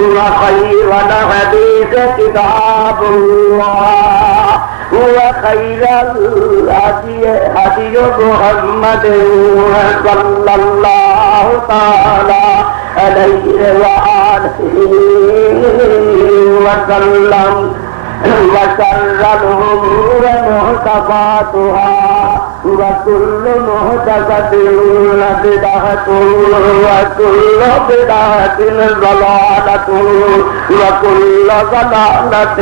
وخير الحديث كتاب الله وخير الهدي هدي محمد صلى الله تعالى عليه وآله وسلم وشر الأمور محدثاتها وكل محدثة بدعة وكل بدعة ضلالة وكل ضلالة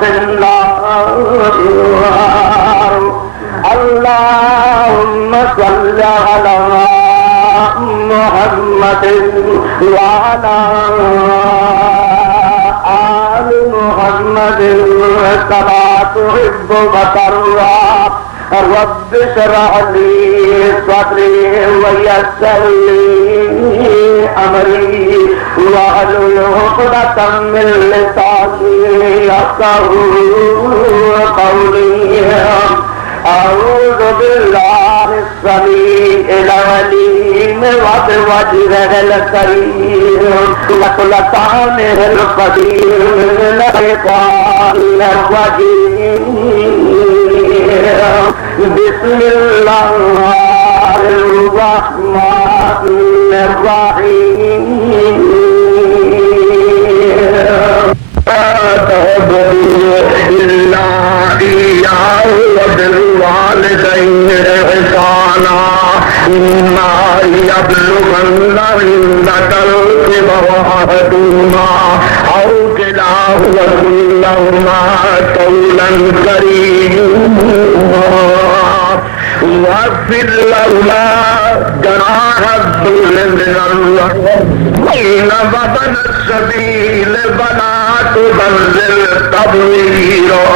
في النار. اللهم صل على محمد وعلى آل محمد كما تحب وترضى. رب اشرح لي صدري ويسر لي امري واحلل عقدة من لساني يفقهوا قولي. اعوذ بالله السميع العليم وبوجهه الكريم وسلطانه القدير من الشيطان الرجيم. بسم الله الرحمن الرحيم. لا تعبدوا إلا إياه وبالوالدين إحسانا. إما يبلغن عندك الكبر أحدهما أو كلاهما فقل لهما قولا كريما واغفر لهما جناح الذل من الرحمة إن وابن السبيل ولا تبذر تبذيرا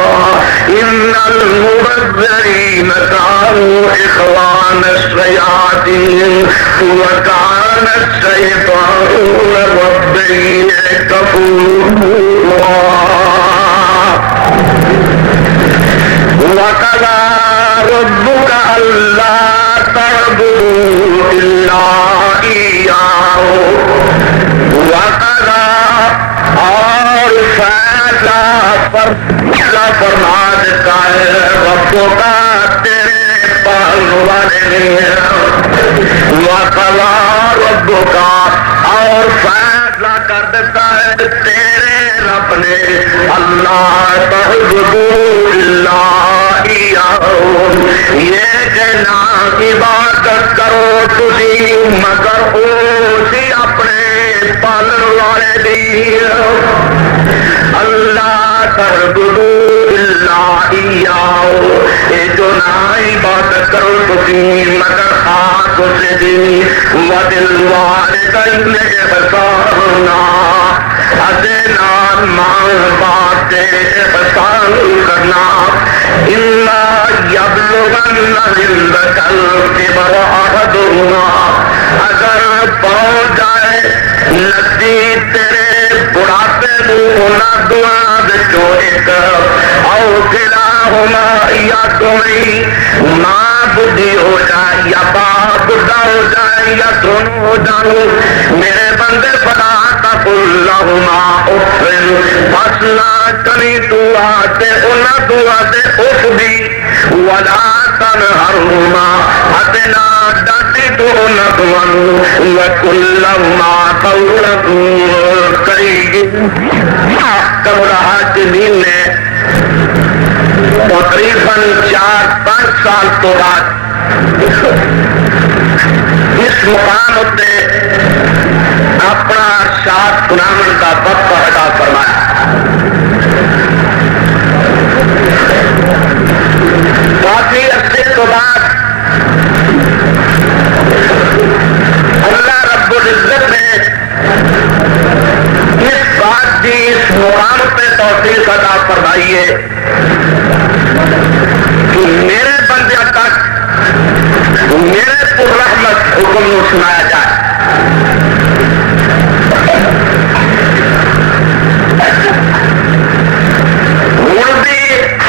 إن المبذرين كانوا إخوان الشياطين وكان الشيطان لربه كفورا. وقضى ربك ألا تعبدوا إلا إياه وقضى اور فیصلہ فرما دیتا ہے ربوں کا تیرے پاس والے وقضى ربك اور فیصلہ کر دیتا ہے تیرے رب نے اللہ تعبدوا الا یہ کہنا عبادت کرو تسی مگر اسی اپنے پالن والے دی. اللہ تعبدوا الا ایاہ یہ جو نہ عبادت کرو تسی مگر خاص اسے دی. وبالوالدین احسانا ادنا ماں باپ سے احسان کرنا. إما يبلغن عندك الكبر أحدهما اگر پہنچ جائے نزدیک تیرے بڑھاپے نہ دعا بچوں ایک او کلاہما یا تمہیں ماں بڈھی ہو جائے یا باپ بڈھا ہو جائے یا دونوں ہو جائیں میرے بندے فلا تقل لهما اف بس نہ کری دعا تے انہ دعا تے اف بھی ولا تنہرهما ادنا ڈاٹی تو نہ دعا وقل لهما قولا کریما. کمرہ جمیل نے تقریباً 4-5 سال تو بعد اس مقام تے اپنا ساتھ سناون کا وقت عطا فرمایا. کافی عرصے تو بعد اللہ رب العزت نے اس بات کی اس مقام پہ توفیق عطا فرمائی ہے کہ میرے بندے تک میرے پر رحمت حکم کو سنایا جائے.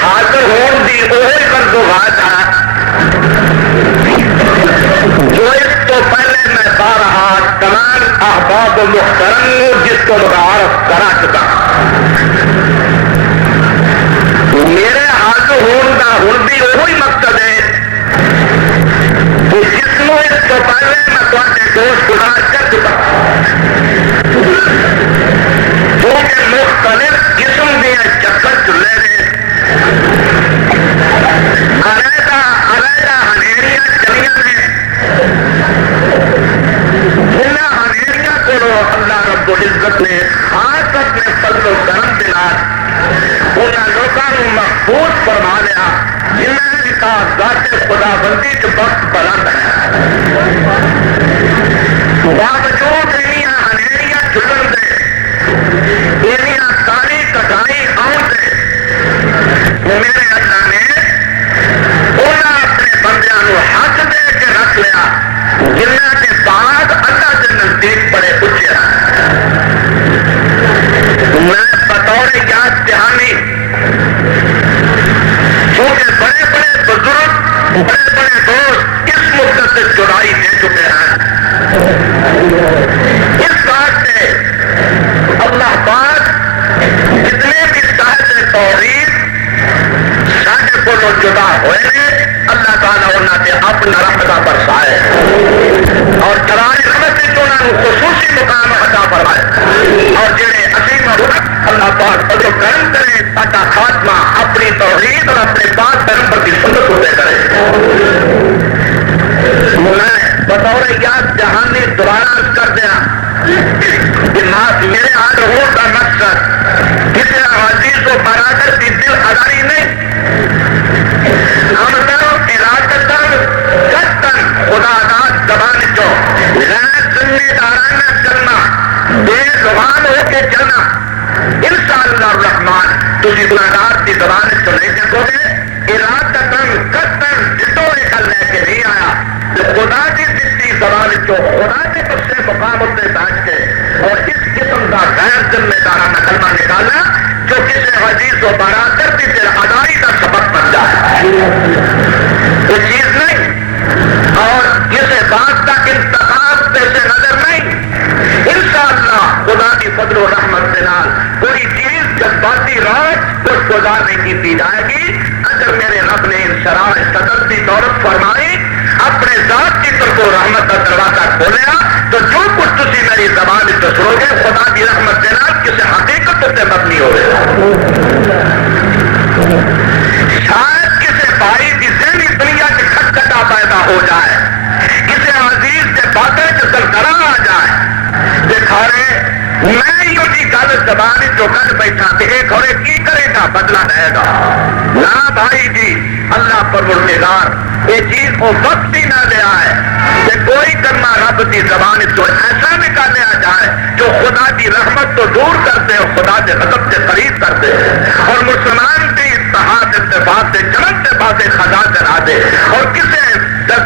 حاضر ہون دی وہی بردوغات ہے جو اس کو پہلے میں بارہا تمام احباب محترم جس کو متعارف کرا چکا میرے حاضر ہونے کا ہوں بھی وہی مقصد ہے کہ جس کو اس کو پہلے میں تھوڑے دوست گزار کر چکا کیونکہ مختلف قسم دیا چکر چلے نے علیحدہ علیحدہ ہنیریاں چلیاں نے جنہیں ہنیریاں کو اللہ رب العزت نے خاص اپنے فضل و کرم کے نال انہاں لوگوں کو محفوظ فرما لیا جنہیں بھی کہا ذات خدا بندی کے وقت بلند ہے باوجود انہاں ہنیریاں چلن دے انہاں ساری کٹائی آن دے میرے اللہ نے انہاں اپنے بندیاں کو حق دے کے رکھ لیا جنہاں کے بعد اللہ کے نزدیک بڑے اچھے ہیں میں بطور یاد دہانی کیونکہ بڑے بڑے بزرگ بڑے بڑے دوست اس مدت سے جدائی دے چکے ہیں اس بات سے اللہ پاک جتنے بھی صاحب توحید ساڈے کولوں جدا ہوئے ہیں اللہ تعالیٰ انہاں تے اپنا رحمت برسائے اور جلال رحمت سے انہاں نوں خصوصی مقام عطا فرمائے اور جڑے عظیم رحمت اللہ پاک فضل و کرم کرے ساڈا خاتمہ اپنی توحید اور اپنے پاک پیغمبر کی سنت اتے کرے میں بطور یاد جہانی دوبارہ عرض کر دیا کہ میرے حاضر ہونے کا مقصد کسی عزیز و برادر کی دل آزاری نہیں ہم کرو ارادتاً قصداً خدا داد زبان چو غیر ذمہ دارانہ چلنا بے زبان ہو کے چلنا انشاءاللہ الرحمن تجھے گناہگار کی زبان چو لے کے گو گے ارادتاً قصداً جتوں کل لے کے نہیں آیا خدا کی دتی زبان چو خدا کے بخشے مقام اتنے پہنچ کے اور اس قسم کا غیر ذمہ دارانہ کلمہ نکالا جو کسی عزیز و برادر کی دل ادائی کا سبب بن جائے یہ چیز نہیں اور کسی بات کا انتخاب پیسے نظر نہیں انشاءاللہ خدا کی فضل و رحمت کے نال کوئی چیز جذباتی رات کچھ گزار نہیں کی جائے گی اگر میرے رب نے ان شرائط صدر کی دولت فرمائی اپنے ذات کی طرف رحمت کا دروازہ کھولیا تو جو کچھ تسی میری زبان سنو گے خدا کی رحمت کے نال کسی حقیقت سے مبنی ہوئے شاید کسی بھائی کی ذہنی دنیا کی کھٹکھٹا پیدا ہو جائے کسی عزیز کے باتیں کے زلزلہ آ جائے دیکھا رہے میں یوں جی گل زبان جو کر بیٹھا کہ ایک اور کی کرے گا بدلہ رہے گا نہ بھائی جی اللہ پروردگار یہ چیز وہ وقت ہی نہ لے آئے کہ کوئی کرنا رب کی زبان جو ایسا نکالیا جائے جو خدا کی رحمت تو دور کر دے اور خدا کے غضب سے قریب کر دے اور مسلمان کے اتحاد اتفاق سے جنت سے باتیں خدا کرا دے اور کسی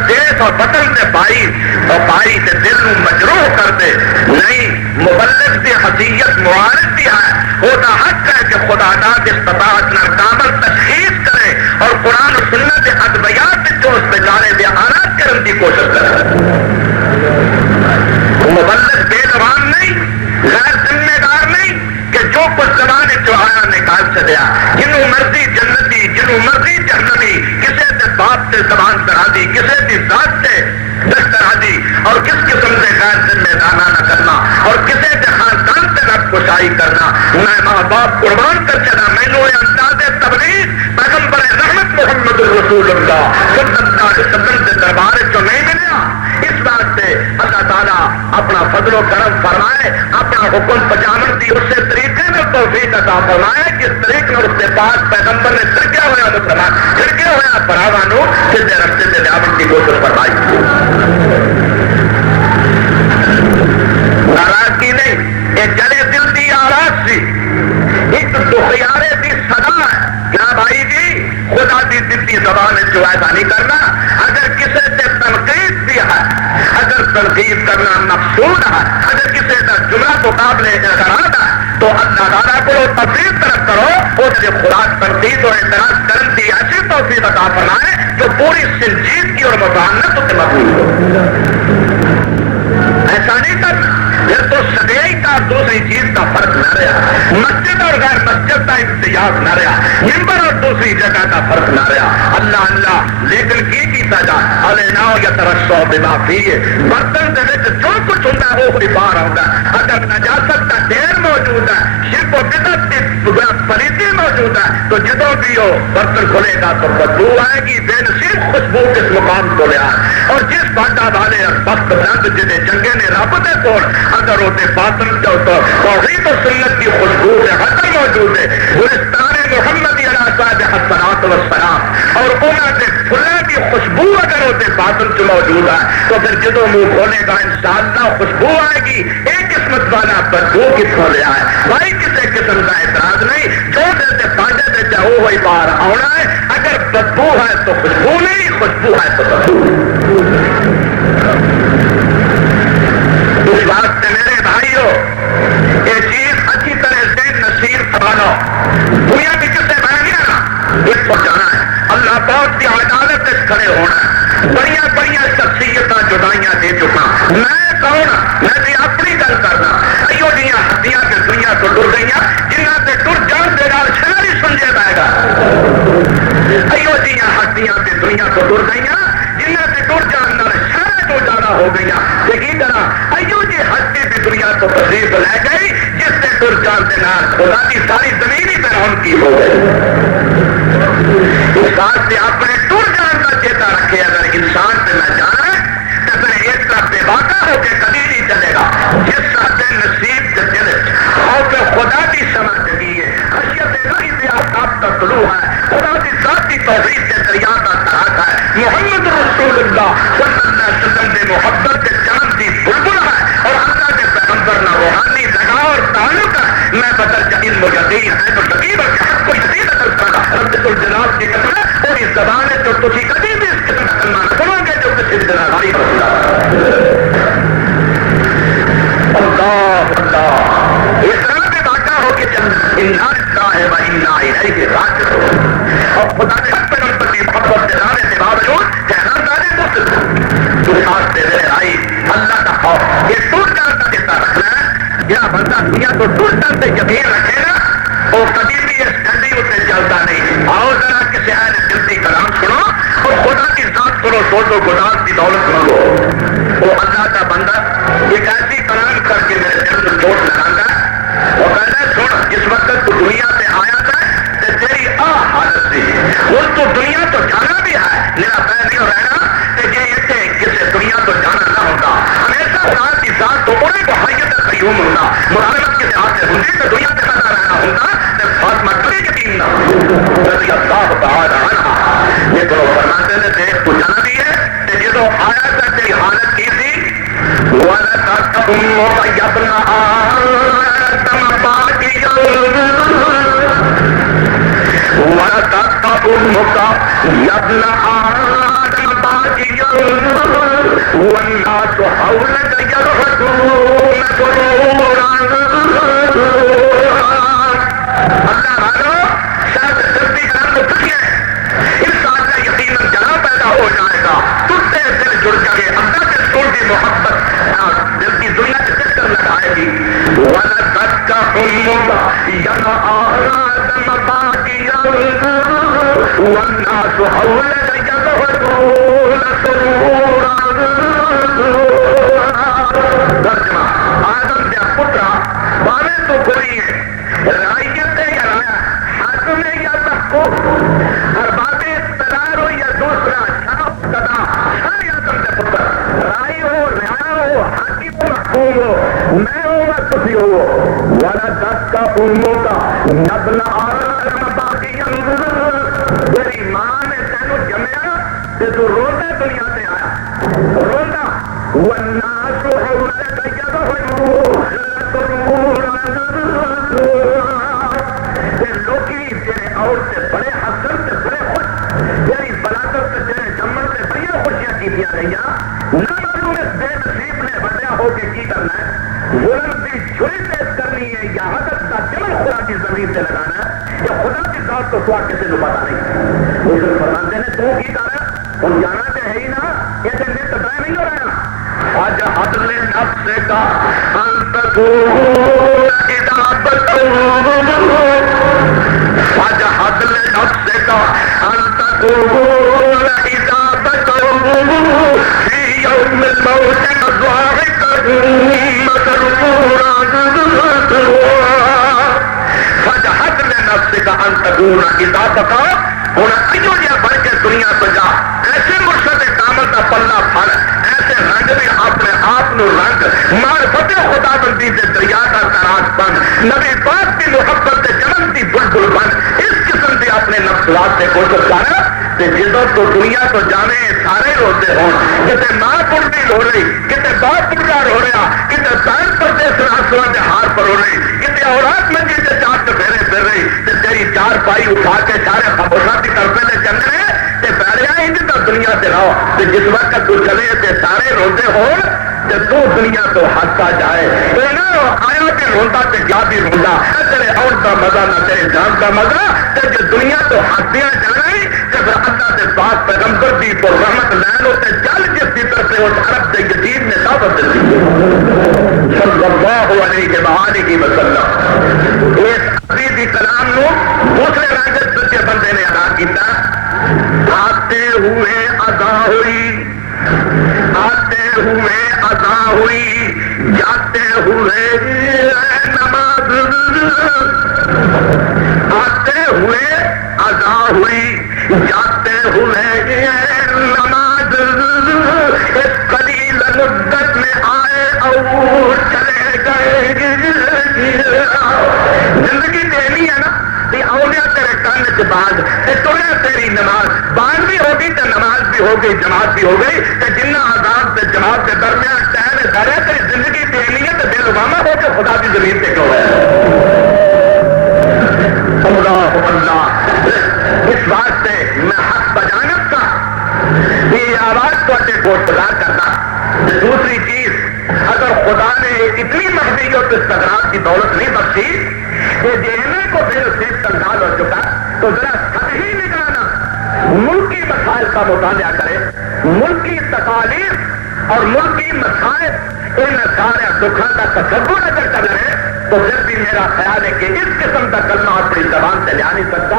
دیش اور وطن سے بھائی کے دل کو مجروح کر دے نہیں مبلغ کی حیثیت معارض بھی ہے ہوتا حق ہے کہ خدا کے استطاعت نہ کامل تشخیص کرے اور قرآن و سنت کے ادویات جو اس بیچارے بے آرات کرنے کی کوشش کرے مبلغ بے زبان نہیں غیر ذمہ دار نہیں کہ جو کچھ زبان جو آیا نکال سے دیا جنہوں مرضی جنتی جنہوں مرضی جہنمی کسی سے باپ سے زبان کرا دی کسی کی ذات سے دست کرا دی اور کس قسم سے غیر ذمہ دارانہ نہ کرنا اور کسی کے خاندان سے رب کشائی کرنا میں ماں باپ قربان کر چلا میں نے انداز تبلیغ پیغمبر رحمت محمد الرسول اللہ صلی اللہ علیہ وسلم سے دربار جو نہیں ملیا اس بات سے اللہ تعالیٰ اپنا فضل و کرم فرمائے اپنا حکم پجامن دی اس سے طریقے میں توفیق عطا فرمائے جس طریقے میں اس کے پاس پیغمبر نے چھڑکیا ہوا مسلمان چھڑکیا ہوا براوانو سیدھے رستے سے لیاون کی کوشش فرمائی ناراضگی نہیں یہ جلے دل دی آراز سی ایک دخیارے دی صدا ہے کیا بھائی جی خدا دی دلی زبان جو ایسا نہیں کرنا اگر کسی سے تنقید بھی ہے اگر تنقید کرنا مقصود ہے اگر کسی کا جملہ مقابلے اعتراض ہے تو اللہ تعالیٰ کو تفریح طرف کرو اور خدا تنقید اور اعتراض کرنے کی ایسی توفیق عطا فرمائے جو پوری سنجیدگی اور مذاہنت سے مقبول ہو ایسا نہیں کرنا پھر تو سدائی کا دوسری چیز کا فرق نہ رہا، مسجد اور غیر مسجد کا امتیاز نہ رہا، ممبر اور دوسری جگہ کا فرق نہ رہا۔ اللہ اللہ لیکن کی سجا علینا یترسو بما فیہ، برتن دے وچ جو کچھ ہوندا ہے وہ باہر آوندا ہے۔ اگر نجاست کا ڈھیر موجود ہے، شرک و بدعت کی پلیتی موجود ہے، تو جدوں بھی ہو برتن کھلے گا تو بدبو آئے گی۔ بے نصیب خوشبو کس مقام کو لیا، اور جس بادہ والے بخت بلند جنہیں جنگے نے رب دے کول اگر ہوتے باطن جو تو توحید و سنت کی خوشبو میں حسن موجود ہے، گلستان محمدی علیہ صاحب حسنات والسلام، اور انہوں نے پھلے کی خوشبو اگر ہوتے باطن سے موجود ہے تو پھر جدوں منہ کھولے گا انشاءاللہ خوشبو آئے گی۔ ایک قسمت والا بدبو کتوں لیا ہے بھائی، کسی قسم کا اعتراض نہیں، جو دل سے فائدے دے چاہے وہی باہر آنا ہے۔ اگر بدبو ہے تو خوشبو نہیں، خوشبو ہے تو بدبو۔ اس واسطے میرے بھائیوں یہ چیز اچھی طرح سے نصیب بانو، دنیا کی کسے بہن گیا اس کو جانا ہے، اللہ پاک کی عدالت سے کھڑے ہونا ہے۔ بڑی بڑی شخصیتاں جدائیاں دے چکا، میں کون میں بھی اپنی گل کرنا، ایو جیاں ہڈیاں کے دنیا تو ٹر گئی جنہاں سے ٹر جان دے نال شہر ہی سمجھے پائے گا۔ ایو جیاں ہڈیاں کے دنیا تو ٹر گئی جنہاں سے ٹر جان نال شہر تو جانا ہو گئی، لیکن طرح ایو جی ہڈی کی دنیا تو تصیب لے گئی جس سے ٹر جان دے نال خدا کی ساری زمین ہی پہ کی ہو گئی۔ اس بات سے اپنے ٹر جان کا چیتا رکھے، اگر انسان سے نہ جانا تو پھر ایک کا بے واقع ہو کے کبھی نہیں چلے گا۔ جس طرح سے نصیب کے دل خوف خدا کی سمجھ جگی ہے، خشیت الہی سے آفتاب کا طلوع ہے، خدا کی ذات کی توحید سے دریا کا تراک ہے، محمد رسول اللہ صلی اللہ علیہ وسلم نے محبت کے چاند کی بلبل ہے، اور اللہ کے پیغمبر نہ روحانی لگاؤ اور تعلق ہے۔ میں بدل جہین مجدین ہے تو تقیب ہے کہ حق کو یقین اثر کرنا رب الجلال کی قسم ہے، اور اس زبان ہے جو تجھے کبھی بھی اس قسم کا کلمہ نہ سنو گے جو کسی دن ہماری رسولہ اللہ اللہ اس طرح سے واقع ہو کہ جب انسان ہے و انا الیہ راجعون، اور خدا نے حق پیغمبر کی محبت دلانے سے باوجود کہنا دارے مسلم تو ساتھ دے رہے آئی اللہ کا خوف، یہ ٹوٹ جان کا دیتا رکھنا ہے۔ جہاں بندہ دنیا تو ٹوٹ جان سے یقین رکھے گا وہ کبھی بھی اس ٹھنڈی اتنے چلتا نہیں۔ آؤ ذرا کسی اہل دل کی کلام سنو اور خدا کی ذات کرو، سوچو گداز کی دولت مانگو۔ وہ اللہ کا بندہ ایک ایسی کلام کر کے میرے دل میں چوٹ لگاتا ہے، وہ کہتا ہے سن جس وقت تو دنیا پہ آیا تھا تو تیری حالت تھی، وہ تو دنیا تو جانا بھی ہے، میرا پہ نہیں رہنا کہ یہ کسی دنیا تو جانا نہ ہوگا۔ ہمیشہ خدا کی ذات تو انہیں کو حیت قیوم ہوگا، مراقبت کے لحاظ سے ہوتی تو دنیا پہ خطا رہنا ہوگا، فاطمہ کبھی یقین نہ رضی اللہ تعالی عنہ یہ تو فرماتے ہیں دیکھ تو جانا بھی ہے کہ جدو آیا تھا تیری حالت کی تھی وَلَقَدْ أُمُّكَ يَا ابْنَ آدَمَ بَاقِيًا وَلَقَدْ أُمُّكَ يَا ابْنَ آدَمَ بَاقِيًا وَالنَّاسُ حَوْلَكَ يَضْحَكُونَ سُرُورًا۔ اللہ والو شاید جلدی کرم کو پوچھئے انسان کا یقیناً جلا پیدا ہو جائے گا، ٹوٹتے دل جڑ جائے، اللہ کے رسول کی محبت دل کی دنیا سے چکر لگائے گی۔ وَلَقَدْ أُمُّكَ يَا آدَمَ بَاقِيًا وَالنَّاسُ حَوْلَكَ يَضْحَكُونَ سُرُورًا۔ ترجمہ آدم کا پترا باوے تو کوئی ہے رائیت ہے یا رایا، حاکم ہے یا محکوم، ارباب اقتدار ہو یا دوسرا شاپ قدا، ہر آدم کا پتر رائی ہو، رعایا ہو، حاکم ہو، محکوم ہو، میں ہوں یا تسی ہو۔ وَلَقَدْ أُمُّكَ يَا ابْنَ آدَمَ بَاقِيًا، تیری ماں نے تینوں جمیا کہ تو روتا دنیا سے آیا، روتا وَالنَّاسُ حَوْلَكَ يَضْحَكُونَ سُرُورًا۔ لوکی تیرے اور سے بڑے حسن سے بڑے خوش، تیری بلاغت سے تیرے جمن سے بڑی خوشیاں کی دیا گئی، نہ معلوم اس بے نصیب نے بڑا ہو کے کی کرنا ہے، ظلم کی چھری تیز کرنی ہے یا حدث کا جمل خدا کی زمین سے لگانا ہے، یا خدا کی ذات کو سوا کسی کو پتا نہیں۔ لیکن فرماتے نے تو کی کرنا ہم جانا تو ہے ہی نا، یہ دن میں تباہ نہیں ہو رہا۔ آج عدل نفس کا انتظار تقول اذا بكوا فاجحد لنفسك ان تقول اذا بكوا في يوم الموت ضاحكا مسرورا فاجحد لنفسك ان تقول اذا بكوا ہوں ایو جہاں بن کے دنیا تو جا ایسے مرشد کامل کا پلا پھڑ ایسے رنگ بھی اپنے آپ رنگ معرفت خدا بندی کے دریا کا تراش بن نبی پاک کی محبت کے جنم کی بلبل بن اس قسم کے اپنے نفسیات سے کوشش کر جدو تو دنیا تو جانے سارے روتے ہو کتنے ماں پڑتی رو رہی کتنے باپ پڑتا رو رہا کتنے پیر پردے سراسوں کے ہار پر ہو رہی کتنے اولاد منجی کے چار پھیرے پھر رہی تیری چار پائی اٹھا کے سارے خاموشا کی طرف سے چلنے بیٹھیا انج تو دنیا سے رہو جس وقت تو چلے تے سارے روتے ہو تو دنیا تو ہاتھا جائے آیا کہ روندا تے جا بھی روندا تیرے آن کا مزہ نہ تیرے جان کا مزہ تے جو دنیا تو ہاتھیاں جانا ہی جب اللہ کے پاس پیغمبر دی تو رحمت لین ہوتے چل جس کی طرف سے اس عرب کے یتیم نے دعوت دی صلی اللہ علیہ وآلہ وسلم اس عزیزی کلام نو دوسرے رنگ سچے بندے نے ادا کیتا آتے ہوئے ادا ہوئی آتے ہوئے ادا ہوئی جاتے ہوئے نماز آتے ہوئے ادا ہوئی جاتے ہوئے نماز اس قلیل مدت میں آئے اور چلے گئے زندگی دینی ہے نا آؤ تیرے کان چ باز تریا تیری نماز باز بھی ہوگی تو نماز بھی ہوگی جماعت بھی ہو گئی جنہ آزاد سے جماعت کے درمیان ٹہر دارے تیری زندگی دینی ہے تو بے لگاما ہو کے خدا کی زمین پہ کیوں ہے اللہ اللہ اس واسطے میں حق بجانب تھا یہ آواز کو گوشتگار کرتا دوسری چیز اگر خدا نے اتنی مخفی اور استقرار کی دولت نہیں بخشی کہ جینے کو پھر اسے کنگال ہو چکا تو ذرا خط ہی نکلانا ملکی مسائل کا مطالعہ کرے ملکی تکالیف اور ملکی مسائل ان سارے دکھوں کا تصور اگر کر رہے تو پھر بھی میرا خیال ہے کہ اس قسم کا کلمہ اپنی زبان سے لیا نہیں سکتا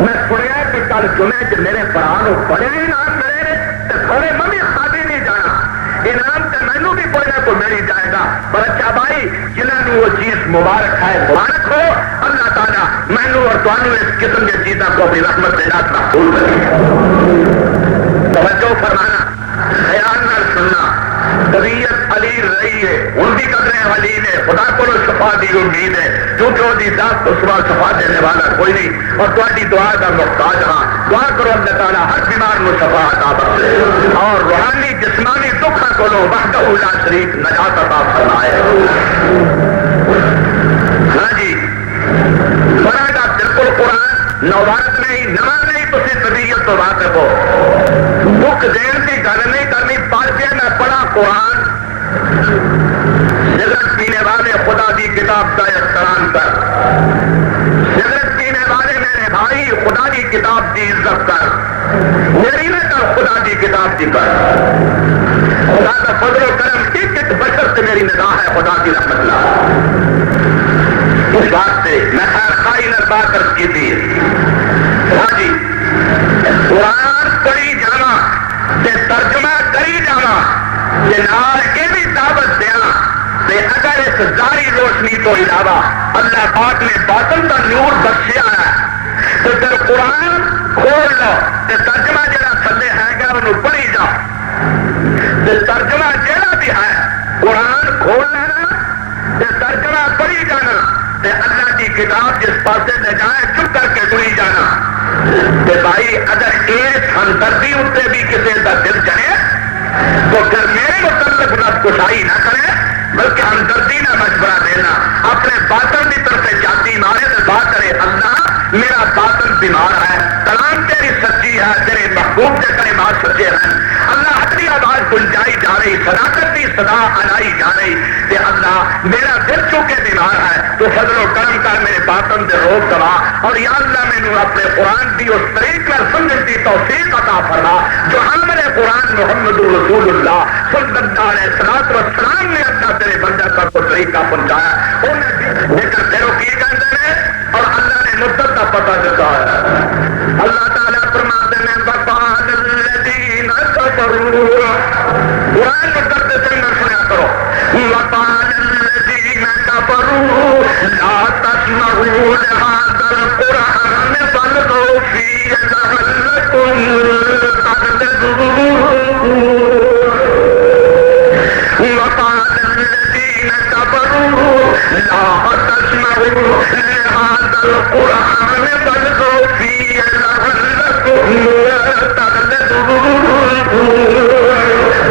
میں سنیا کہ کل جمعے چ میرے قرآن بڑے انعام ملے تو تھوڑے ممی خالی نہیں جانا انعام تو مینو بھی کوئی نہ کوئی مل جائے گا پر اچھا بھائی جنہوں نے وہ چیز مبارک ہے مبارک ہو اللہ تعالیٰ مینو اور تمہیں اس قسم کی چیزوں کو اپنی رحمت سے رات محفوظ کرے توجہ فرمانا خیال نہ سننا طبیعت علی رہی ہے ان کی قدریں علی نے خدا کو شفا دی امید ہے کیونکہ وہ ذات اس وقت شفا دینے والا کوئی نہیں اور تمہاری دعا کا محتاج رہا دعا کرو اللہ تعالیٰ ہر بیمار کو شفا عطا بخشے اور روحانی جسمانی دکھا کو لو وحدہ لا شریک نجات عطا فرمائے ہاں جی بڑا گا بالکل قرآن نوبات نہیں نواں نہیں تو طبیعت تو واقف ہو دکھ دین کی گل نہیں کرنی پڑھ کے میں پڑھا قرآن سگرٹ پینے والے خدا کی کتاب کا احترام کر سگرٹ پینے والے میرے بھائی خدا کی کتاب کی عزت کر میری نہ کر خدا کی کتاب کی کر خدا کا فضل و کرم ایک بشر سے میری نگاہ ہے خدا کی رحمت اللہ اس بات سے میں خیر خائی نربا کر کی تھی ہاں جی قرآن پڑھی جانا تے ترجمہ کری جانا تے نال یہ بھی دعوت دینا تے اگر اس ظاہری روشنی تو علاوہ اللہ پاک نے باطن کا نور بخشیا ہے تو پھر قرآن کھول لو تے ترجمہ جہاں تھلے ہے گا انہوں پڑھی جاؤ تے ترجمہ جہاں بھی ہے قرآن کھول لینا تے ترجمہ پڑھی جانا تے اللہ کی کتاب جس پاسے لے جائے چپ کر کے سنی جانا کہ بھائی اگر ایک ہمدردی اتنے بھی کسی کا دل چلے تو پھر میرے متعلق رب کشائی نہ کرے بلکہ ہمدردی نہ مشورہ دینا اپنے باطن کی طرف جاتی مارے تو بات کرے اللہ میرا باطن بیمار ہے کلام تیری سچی ہے تیرے محبوب کے کلمات سچے ہیں اللہ اپنی آواز گنجائی جا رہی صداقت کی صدا آلائی جا رہی کہ اللہ میرا دل چونکہ بیمار ہے تو فضل و کرم کر میرے باطن دے روح کرا اور یا اللہ مینوں اپنے قرآن دی اس طریقے سمجھن دی توفیق عطا فرما جو حامل قرآن محمد رسول اللہ صلی اللہ علیہ وسلم نے اللہ تیرے بندے پر کو طریقہ پہنچایا انہیں لیکن تیرو کی کہتے ہیں اور اللہ نے مدت کا پتہ دیتا ہے اللہ تعالیٰ فرماتے ہیں وقال الذین کفروا قرآن مدت سے نہ سنا کرو وقال الذین کفروا لا تسمعوا لهذا القرآن والغوا فيه لعلكم تغلبون وقال الذين كفروا لا تسمعوا لهذا القرآن والغوا فيه لعلكم تغلبون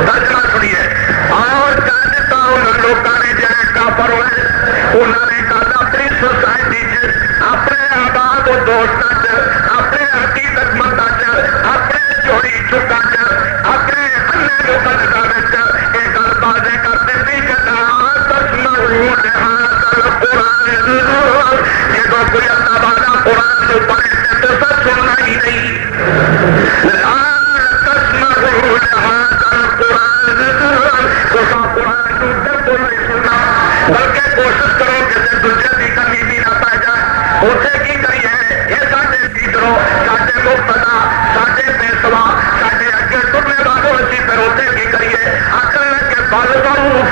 ترجمہ سنیے اور جانتا ہوں لوگوں نے جہاں کافر ہوئے انہوں نے کہا اپنی سوسائٹی اپنے آباد و دوست اپنے حقیقت مند اپنے چوری چکا اپنے انے لوگوں کے گل بازیں کرتے تھے کہ جب کوئی اللہ والا قرآن کو پڑھے تو سب سننا ہی نہیں بلکہ کوشش کرو کسی دوسرے کی کمی بھی نہ پہ جائے اسے کی کریے یہ سارے ٹیچروں سارے مقتدا سارے پیشوا سارے اگے ترنے والوں اسی پھر اسے کی کریے آخر کے بل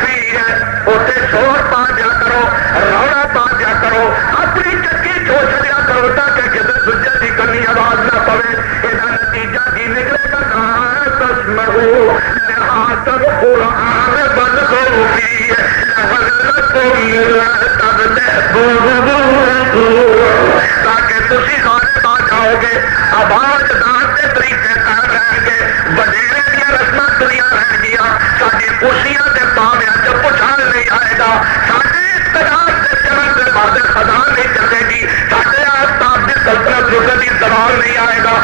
فی ہے اسے شور پا جا کرو روڑا پا جا کرو اپنی چکی چھوڑ دیا کرو تاکہ کسی دوسرے کی کمی آواز نہ پڑے یہ نتیجہ کی نکلے گا تسمعوا لهذا القرآن والغوا فيه تاکہ تھی غالب آ جاؤ گے آواز دار کے طریقے کار رہیں گے وڈیرے دیا رسم دنیا رہن گیا ساری خوشیاں کے پاویا جب پچھال نہیں آئے گا سارے اقتدار سے چلن کے بعد خزان نہیں چلے گی سارے آفتاب کی سلطنت رکن کی زوال نہیں آئے گا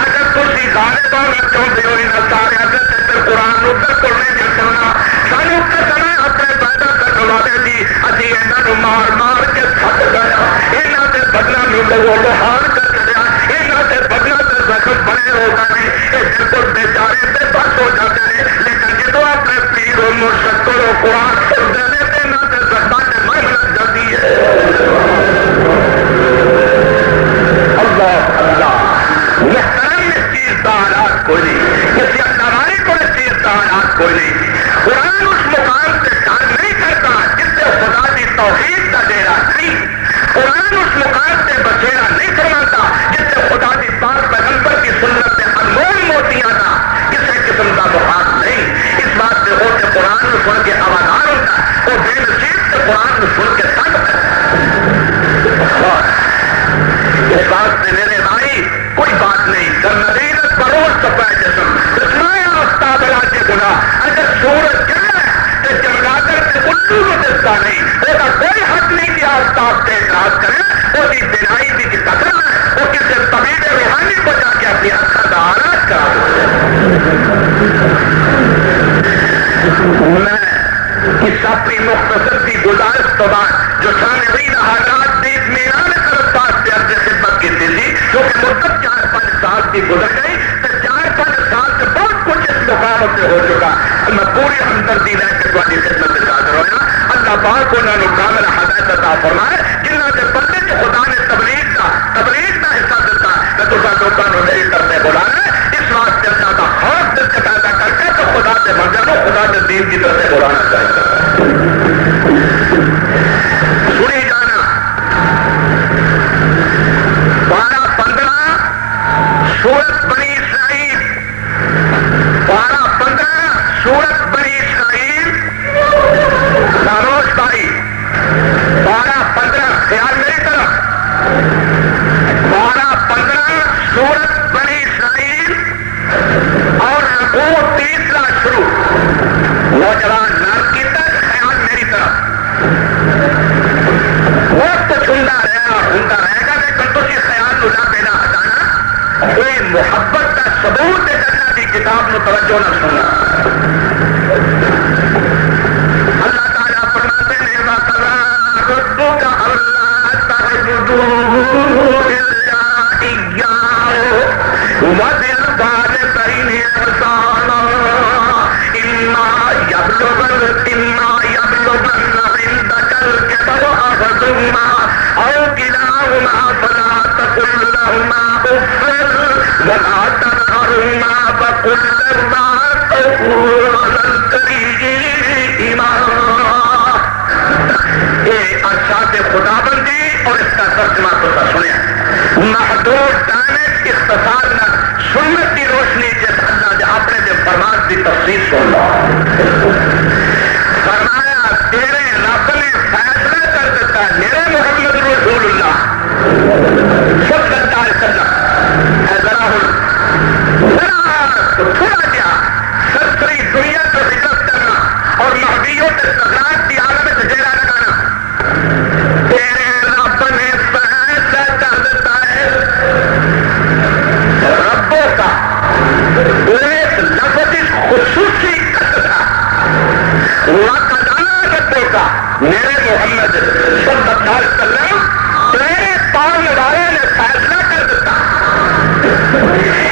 اگر تھی غالب آنا چاہتے ہو ان سارے قرآن ادھر کو نہیں چلنا سانو قسم اپنے پیدا کرنے والے دی ابھی یہاں مار مار کے تھک گیا یہاں کے بدلا لوگوں لوہار کر چلیا یہاں کے بدلا کے زخم بڑے ہو گئے یہ بالکل بیچارے سے بس ہو جاتے ہیں لیکن جدو اپنے پیر و مرشد کو قرآن سنتے ہیں تو یہاں کے زخموں سے من لگ جاتی ہے اللہ اللہ محترم اس چیز کا آلات کوئی نہیں کسی اندرانی کو اس چیز کا آلات کوئی نہیں قرآن اس مقام سے کام نہیں کرتا جس سے خدا کی توحید کا ڈیرا نہیں قرآن اس مقام سے بچیرا نہیں کرواتا جس سے خدا کی پاک پیغمبر کی سنت سے انمول موتیاں تھا کسی قسم کا بخار نہیں اس بات سے ہو کہ قرآن میں سن کے آوازار ہوتا ہے وہ بے نصیب سے قرآن میں سن کے تنگ کرتا اس بات سے میرے بھائی کوئی بات نہیں جب ندیرت بروز سپائے جسم اسمایا آفتاب راج گناہ اگر سورج چلے تو چمگادر سے الو کو دستا نہیں وہ کا کوئی حق نہیں کہ آفتاب سے اعتراض کرے وہ بھی بینائی بھی کی قدر ہے وہ کسی طبیب روحانی کو جا کے اپنی اکھا کا آراز کرا میں اس اپنی مختصر کی گزارش تو بعد جو سامعین حضرات نے اطمینان طرف پاس سے عرض خدمت کی تھی کیونکہ مدت 4-5 سال کی گزر گئی تو 4-5 سال سے بہت کچھ اس مقام سے ہو چکا میں پوری ہمدردی لے کے تمہاری خدمت سے حاضر ہویا اللہ پاک انہوں نے کامل ہدایت عطا فرمائے جنہوں کے بندے جو خدا نے تبلیغ کا حصہ دیتا میں تمہارا لوگوں نے نہیں کرنے بلا ہے اس واسطے اللہ کا خوف دل سے پیدا کر کے تو خدا سے منظر ہو خدا کے دین کی طرف بلانا چاہیے سنی جانا 12-15 سورت بنی اسرائیل 12-15 سورت بنی اسرائیل ناروز بھائی 12-15 خیال میری طرف 12-15 سورت بنی اسرائیل اور رکوع تیسرا شروع نوجوان نام کی تک خیال میری طرف وقت چھندا رہے گا لیکن تو یہ خیال نہ پیدا ہٹانا کوئی محبت کا ثبوت دے کرنا بھی کتاب میں توجہ نہ سننا اللہ تعالیٰ میرے محمد صلی اللہ علیہ وسلم تیرے پالنے والے نے فیصلہ کر دیتا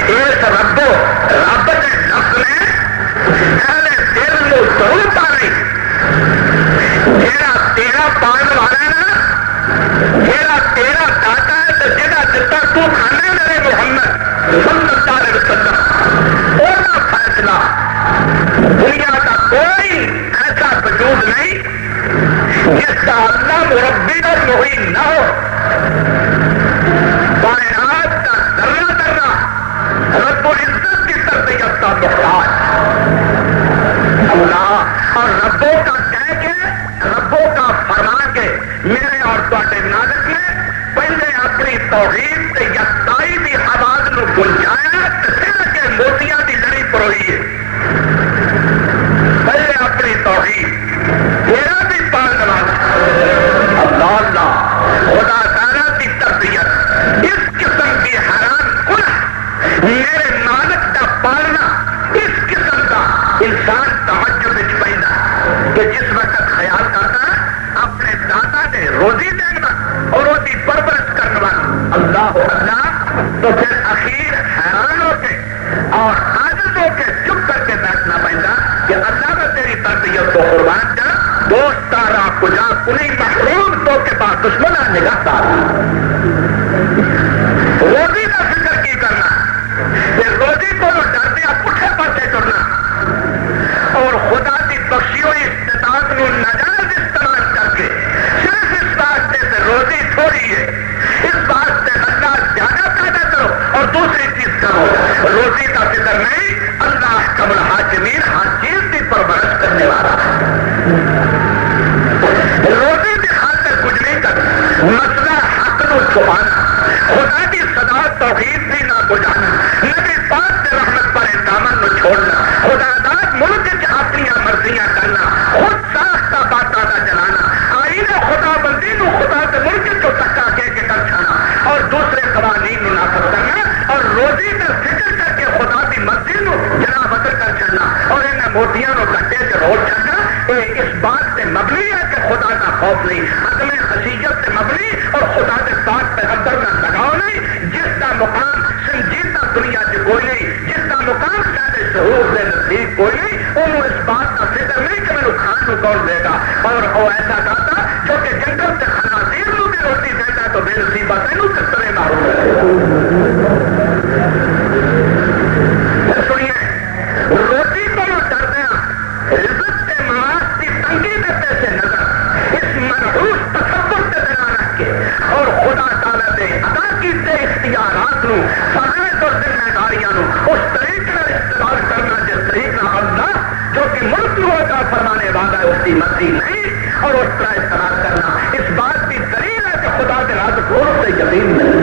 اس رب نے نفس نے اہل دل کو ضرور پائی جیڑا تیرا پالنے والا ہے نا جیڑا تیرا داتا ہے تو جیڑا جتا تو کھانے میرے محمد صلی اللہ علیہ وسلم اونا فیصلہ دنیا کا کوئی ایسا وجود نہیں جس کا اللہ مربی اور معین نہ ہو کائنات کا ذرہ ذرہ رب العزت کی تربیت کا محتاج اللہ اور ربوں کا کہہ کے ربوں کا فرما کے میرے اور تواڈے نازک نے پہلے اپنی توحید تے یکتائی دی آواز نو گنجایا تے کے موتیاں دی لڑی پروئی ہے پہلے اپنی توحید تیرا بھی پالنے والا اللہ اللہ خدا تعالیٰ کی تربیت اس قسم کی حیران کن میرے مالک کا پالنا اس قسم کا انسان تعجب وچ پیندا کہ جس وقت خیال کرتا اپنے دادا نے روزی دینا اور روزی پرورش کرنے والا اللہ اللہ تو پھر اخیر حیران ہو کے اور عاجز ہو کے چپ کر کے بیٹھنا پیندا کہ اللہ نے تیری تربیت کو قربان کر دوست تارا کجا کلی محروم تو کے پاس دشمن نگاہ تارا روزی کا فکر کی کرنا کہ روزی کو ڈرتے پٹھے پاسے ٹرنا اور خدا کی بخشی ہوئی استطاعت کو ناجائز استعمال کر کے صرف اس واسطے سے روزی تھوڑی ہے اس واسطے اللہ زیادہ پیدا کرو اور دوسری چیز کرو روزی کا فکر نہیں اللہ قبل حاکمین ہر چیز کی پرورش کرنے والا روزی کی خاطر کچھ نہیں کرنا مسئلہ حق کو چھپانا خدا کی صدا توحید بھی نہ بجانا نبی پاک کے رحمت پر دامن نہ چھوڑنا خدا داد ملک کی اپنی مرضیاں کرنا خود ساختہ باتاں نہ جلانا آئین خدا بندی نو خدا کے ملک کو تکا کے کر چھانا اور دوسرے قوانین نو نافذ کرنا اور روزی کا فکر کر کے خدا کی مرضی نو جنا بدل کر چلنا اور انہیں موتیاں نو کٹے سے روڑ چلنا اس بات سے مبنی ہے کہ خدا کا خوف نہیں عدم خشیت سے مبنی اور خدا کے پاک پیغمبر کا لگاؤ نہیں جس کا مقام سنجیدہ دنیا سے کوئی نہیں جس کا مقام شاید شعور سے نزدیک کوئی نہیں انہوں اس بات کا فکر نہیں کہ میرے کھان کو کون دے گا اور وہ ایسا کہتا جو کہ جنگل سے خنازیر کو بھی روٹی دیتا تو بے نصیبت ہے کس طرح معروف سنیے روٹی کو ڈرتے ہیں رزق کے معاش کی تنگی دیتے سے نظر اس منحوس تصور سے بنا رکھ کے اور خدا تعالیٰ نے ادا کیتے اختیارات نو فرائض اور ذمہ داریاں نو اس طریقے کا استعمال کرنا جس طریقہ اللہ جو کہ ملک نو عطا فرمانے والا ہے اس کی مرضی نہیں اور اس طرح استعمال کرنا اس بات کی دلیل ہے کہ خدا کے راز گھوڑوں سے یقین نہیں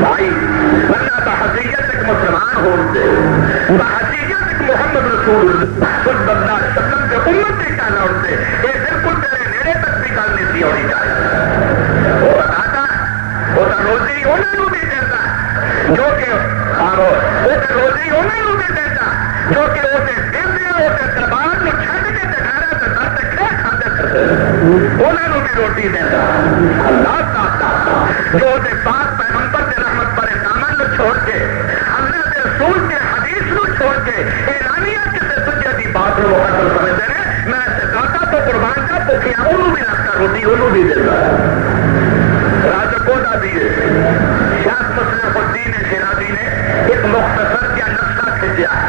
بھائی ورنہ بحثیت ایک مسلمان ہوتے بحثیت ایک محمد رسول صلی اللہ علیہ وسلم کے امت کی کہنا ہوتے یہ بالکل تیرے نیڑے تک بھی گل نہیں سی ہونی چاہیے وہ بتاتا وہ تو روزی انہوں بھی دیتا جو کہ وہ روزی انہوں بھی دیتا جو کہ وہ دربار میں چھڈ کے دکھانا تو در تک کھاتے انہوں بھی روٹی دیتا اللہ صاحب جو پاک پیغمبر کے رحمت پر دامن کو چھوڑ کے اللہ کے رسول کے حدیث کو چھوڑ کے اعلانیہ کسی دنیا کی بات کو حاصل سمجھتے ہیں میں داتا تو قربان کا پوکھیا انہوں بھی رکھتا روٹی انہوں بھی دیتا راجا کودا بھی ہے شاہ مسلم الدین شیرازی نے ایک مختصر کیا نقشہ کھینچا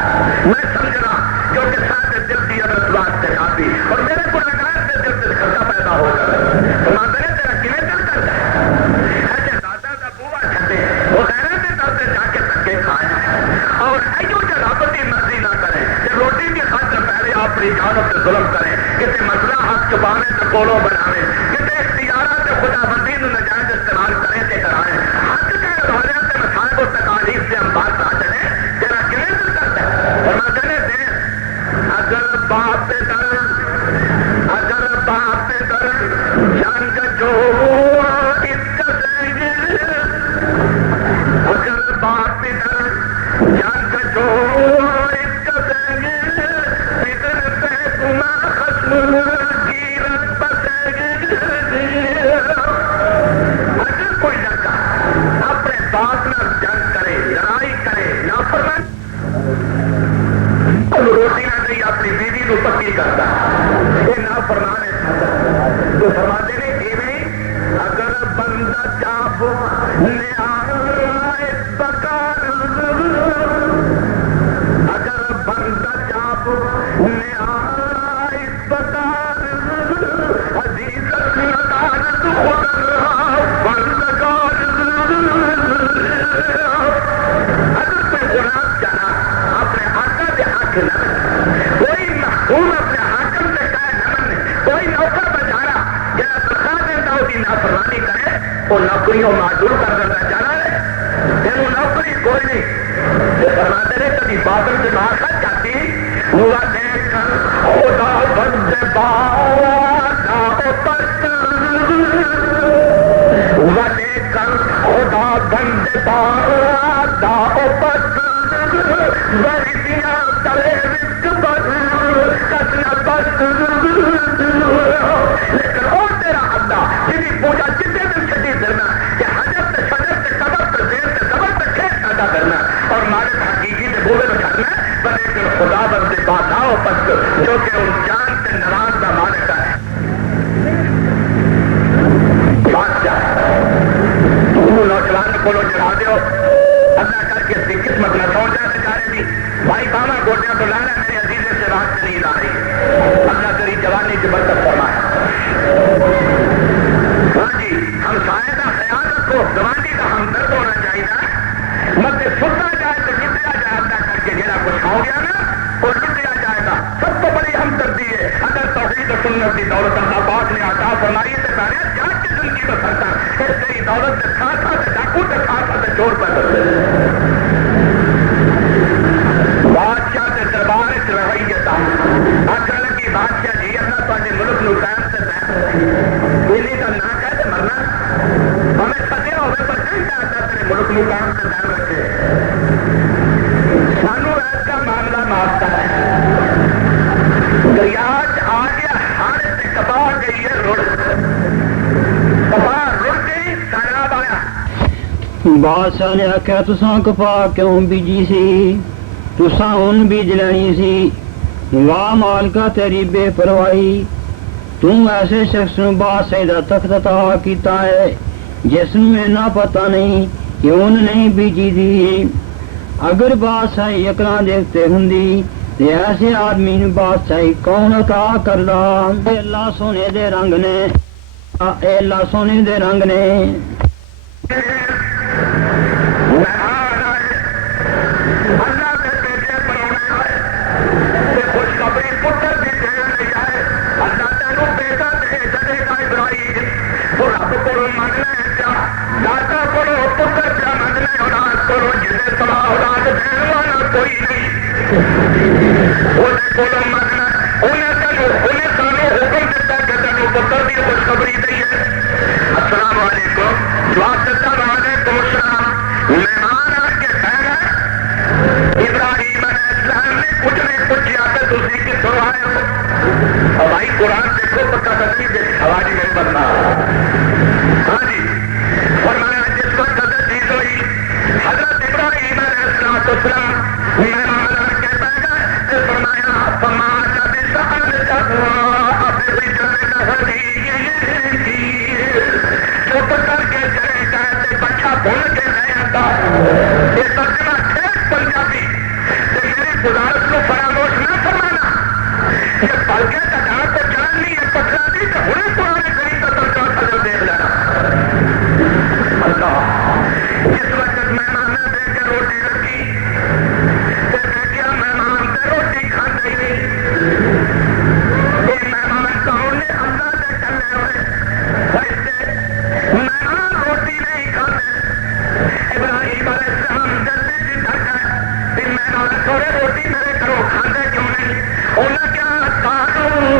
میں سمجھ رہا جو کہ ساتھ دل کی عدت واسطے کافی اور میرے کو لگا کہ دل سے خرچہ پیدا ہو گیا تو ماں تیرا کیویں دل کرتا ہے ایسے دادا کا بوا چھٹے وہ غیرت کے در سے جا کے تھکے کھایا اور ایو جو رب کی مرضی نہ کرے کہ روٹی کی خاطر پہلے اپنی جانوں سے ظلم کرے کسی مسئلہ ہاتھ چھپانے سے کولو بناوے کسی اختیارات سے خدا بندی نو نجائز استعمال کرے سے کرائے حق کے ادارے سے مسائل و تکالیف سے ہم بات آ چلے تیرا کیویں دل کرتا ہے اور میں کہنے دے اگر باپ در جان کا جو اس کا اگر باپ در جان کا جو اس کا پدر سے گنا خشم اگر کوئی لڑکا اپنے باپ نہ جنگ کرے، لڑائی کرے، نافرمانی روٹی نہ دئی اپنی بیوی کو پکی کرتا، یہ نافرمان ہے۔ تو فرماتے ہیں اگر بندہ چاہو بکار، اگر بندہ چاہو بکار عزیز عدالت خود بندگار، اگر کوئی غلام چاہا اپنے آقا کے حق نہ، کوئی محکوم اپنے حاکم سے کہے نہ منے، کوئی نوکر بچارا جہاں تنخواہ دیتا ہوتی نافرمانی کرے، وہ نوکریوں معذور کر دینا چاہ رہا ہے، پھر وہ نوکری کوئی نہیں۔ یہ فرماتے ہیں کبھی بادل سے باہر جاتی ہوا دیکھ خدا بندے بادا پست، ہوا دیکھ کر خدا بندے بادا پست، بریدیاں تلے رزق بس کسنا بس، لیکن اور تیرا حمدہ جنہی پوجا جتنے دن چھٹی کرنا کہ حجب سے شجب سے سبب سے زیر سے زبر سے کھیت پیدا کرنا اور مالک حقیقی سے بولے میں جاننا بلے کہ خدا بندے باداؤ پست جو کہ ان جان سے نراز کا مالک ہے۔ بادشاہ تم نوجوان کو چڑھا دیو، اللہ کر کے اپنی قسمت نہ سوچ جاتے جا رہے تھی بھائی باما گوٹیاں تو لانا میرے عزیزے سے رات سے نیند آ رہی، اللہ تیری جوانی کی برکت فرمائے۔ ہاں جی ہم سائے کا خیال رکھو، جوانی کا ہمدرد ہونا چاہیے، مت سننا جائے تو لٹیا جائے، اللہ کر کے جہاں کچھ ہو گیا نا وہ لٹیا جائے گا۔ سب کو بڑی ہمدردی ہے اگر توحید و سنت کی دولت اللہ پاک نے عطا فرمائی تو پہلے جان کی زندگی میں کرتا اس سے دولت سے کھاتا سے ڈاکو سے کھاتا سے چور پر بادشاہ کے دربار سے رویت آخر لگی بادشاہ جی اللہ تھوڑے ملک نو قائم سے دہلی کا نہ کہہ مرنا ہمیں سدیا ہوئے پر نہیں چاہتا تیرے ملک نو قائم سے دہن رکھے، سانو ایس کا معاملہ معافتا ہے، دریاج آ گیا ہاڑے سے کبا گئی ہے رڑ، کبا رڑ گئی سیلاب آیا۔ بادشاہ نے آخیا تساں کپا کیوں بیجی سی، تساں ان بیج لینی سی، واہ مالکا تیری بے پرواہی، تم ایسے شخص نو بادشاہ دا تخت عطا کیتا ہے جس نو اینا پتہ نہیں کہ ان نہیں بیجی دی، اگر بادشاہی اکراں دیکھتے ہوندی تے ایسے آدمی نو بادشاہی کون عطا کردا؟ اے اللہ سونے دے رنگ نے، اے اللہ سونے دے رنگ نے۔ السلام علیکم، وعلیکم السلام، مہمان آ کے خیر ہے، ابراہیم علیہ السلام نے کچھ نہیں پوچھا کہ تھی کتوں آئے ہو، اور بھائی قرآن دیکھو پکا کرتی دیکھ سواری میں بننا، ہاں جی فرمایا جس وقت حضرت چیز ہوئی حضرت ابراہیم علیہ السلام مہمان آ کے بہ گئے، فرمایا فرمایا چپ کر کے چلے گئے بچہ بھول کے نہیں آتا، یہ ترجمہ ٹھیک پنجابی میری گزارش کو فراموش نہ فرمانا، یہ بلکہ کٹار کو جان لی ہے پتھرا دی تو ہمیں پرانے غریب کا ترجمہ خجل دیکھ لینا۔ اللہ جس وقت مہمان نے دیکھ کے روٹی رکھی دیکھا مہمان سے روٹی کھانے ہی نہیں، یہ مہمان کون نے اللہ سے چلے ہوئے مہمان روٹی نہیں کھاتے، ابراہیم علیہ السلام جلدی سے ڈر گئے، مہمان تھوڑے روٹی میرے گھروں کھاتے کیوں نہیں؟ انہیں کیا کہا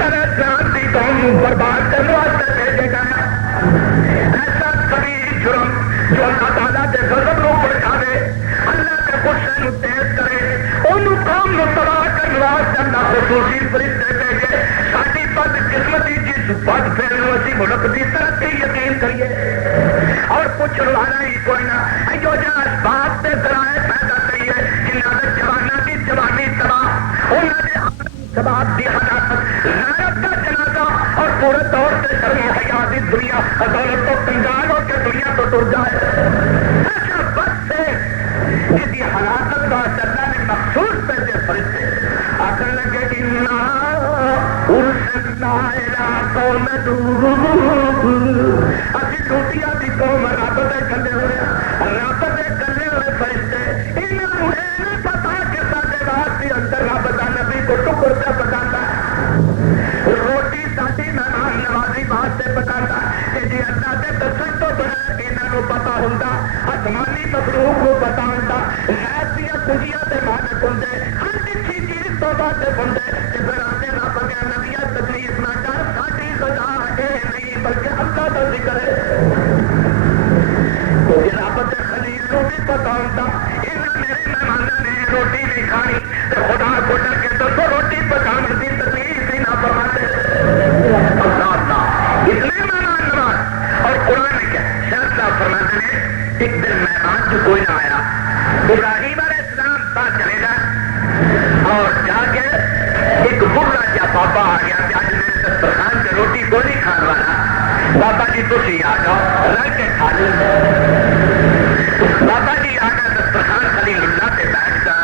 علیہ السلام کی قوم برباد کرنے واسطے بھیجے گا ایسا کبھی جرم جو اللہ تعالیٰ کے غضب کو بڑھاوے اللہ کے غصے کو تیز کرے انہوں قوم کو تباہ کرنے واسطے اللہ خصوصی فرشتے بھیجے ساری بد قسمتی جس بد پھیرنے والی ملک کی ترقی یقین کریے اور کچھ والا ہی کوئی نہ جو اسباب سے ذرائع پیدا کریے جنہوں نے جوانوں کی جوانی تباہ انہوں نے سباب کی ہلاکت غیرت کا جنازہ اور پورے طور سے شرم و حیا کی دنیا عدالت کو کنگال ہو کے دنیا کو ٹر جائے ایسا بس سے جس کی ہلاکت کا اللہ نے مخصوص پیسے فرشتے آخر لگے ابھی ٹوٹیاں کی قوم رب دے کلے ہوئے رب دے کلے ہوئے فرشتے انہوں نے نہیں پتا کہ سارے رات کے اندر رب کا نبی کو ٹکڑ سے پکاتا روٹی ساری مہمان نوازی واسطے پکاتا کہ جی اللہ کے دسن تو بڑا یہاں پتا ہوں آسمانی مخلوق کو پتا ہوں غیر دیا کنجیاں سے مالک ہوں ہر کسی چیز تو بات بندے کہ پھر آتے رب گیا نبیا تکلیف نہ کر ساری سزا یہ نہیں بلکہ اللہ کا ذکر ہے رب کے خلیل کو بھی پتا ہوتا یہاں میرے مہمانوں نے روٹی نہیں کھانی تو خدا کو ڈر کے دسو روٹی پکانے کی تکلیف ہی نہ فرماتے اتنے مہمان نواز اور قرآن نے کیا فیصلہ فرماتے ہیں ایک دن مہمان جو کوئی نہ آیا ابراہیم علیہ السلام پاس چلے گا اور جا کے ایک برا جا بابا آ گیا کہ آج میرے دسترخوان سے روٹی کو نہیں کھان والا بابا جی تھی آ جاؤ رل کے کھا لیں بابا جی آ گیا دسترخوان خلیل اللہ پہ بیٹھ کر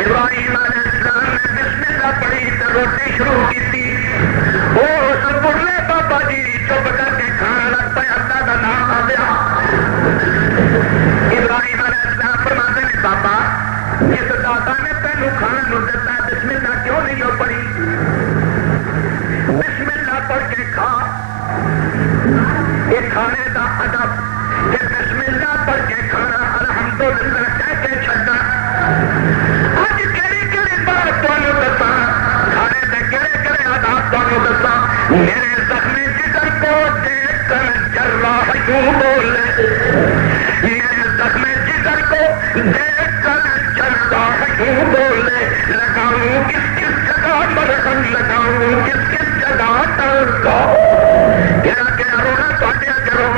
ابراہیم علیہ السلام نے بسم اللہ پڑھی تو روٹی شروع کی تھی وہ اس برلے بابا جی چپ کر کے کھانا لگ پہ اللہ کا نام آ گیا ابراہیم علیہ السلام فرماتے ہیں بابا جس دادا نے تینوں کھانا نہیں دیتا بسم اللہ کیوں نہیں ہو پڑی بسم اللہ پڑھ کے کھا یہ کھانے کا ادب کہ بسم اللہ پڑھ کے کھانا الحمدللہ کہہ کے چھڈنا اج کہڑی کہڑی بات تمہیں دسا کھانے کے کہڑے کہڑے آداب تمہیں دسا میرے زخمی جگر کو دیکھ کر جراح یوں بولے میرے زخمی جگر کو دیکھ کر جراح یوں بولے لگاؤں کس کس جگہ مرہم لگاؤں کس کس جگہ ٹلکا کیا رونا پاٹیا کرو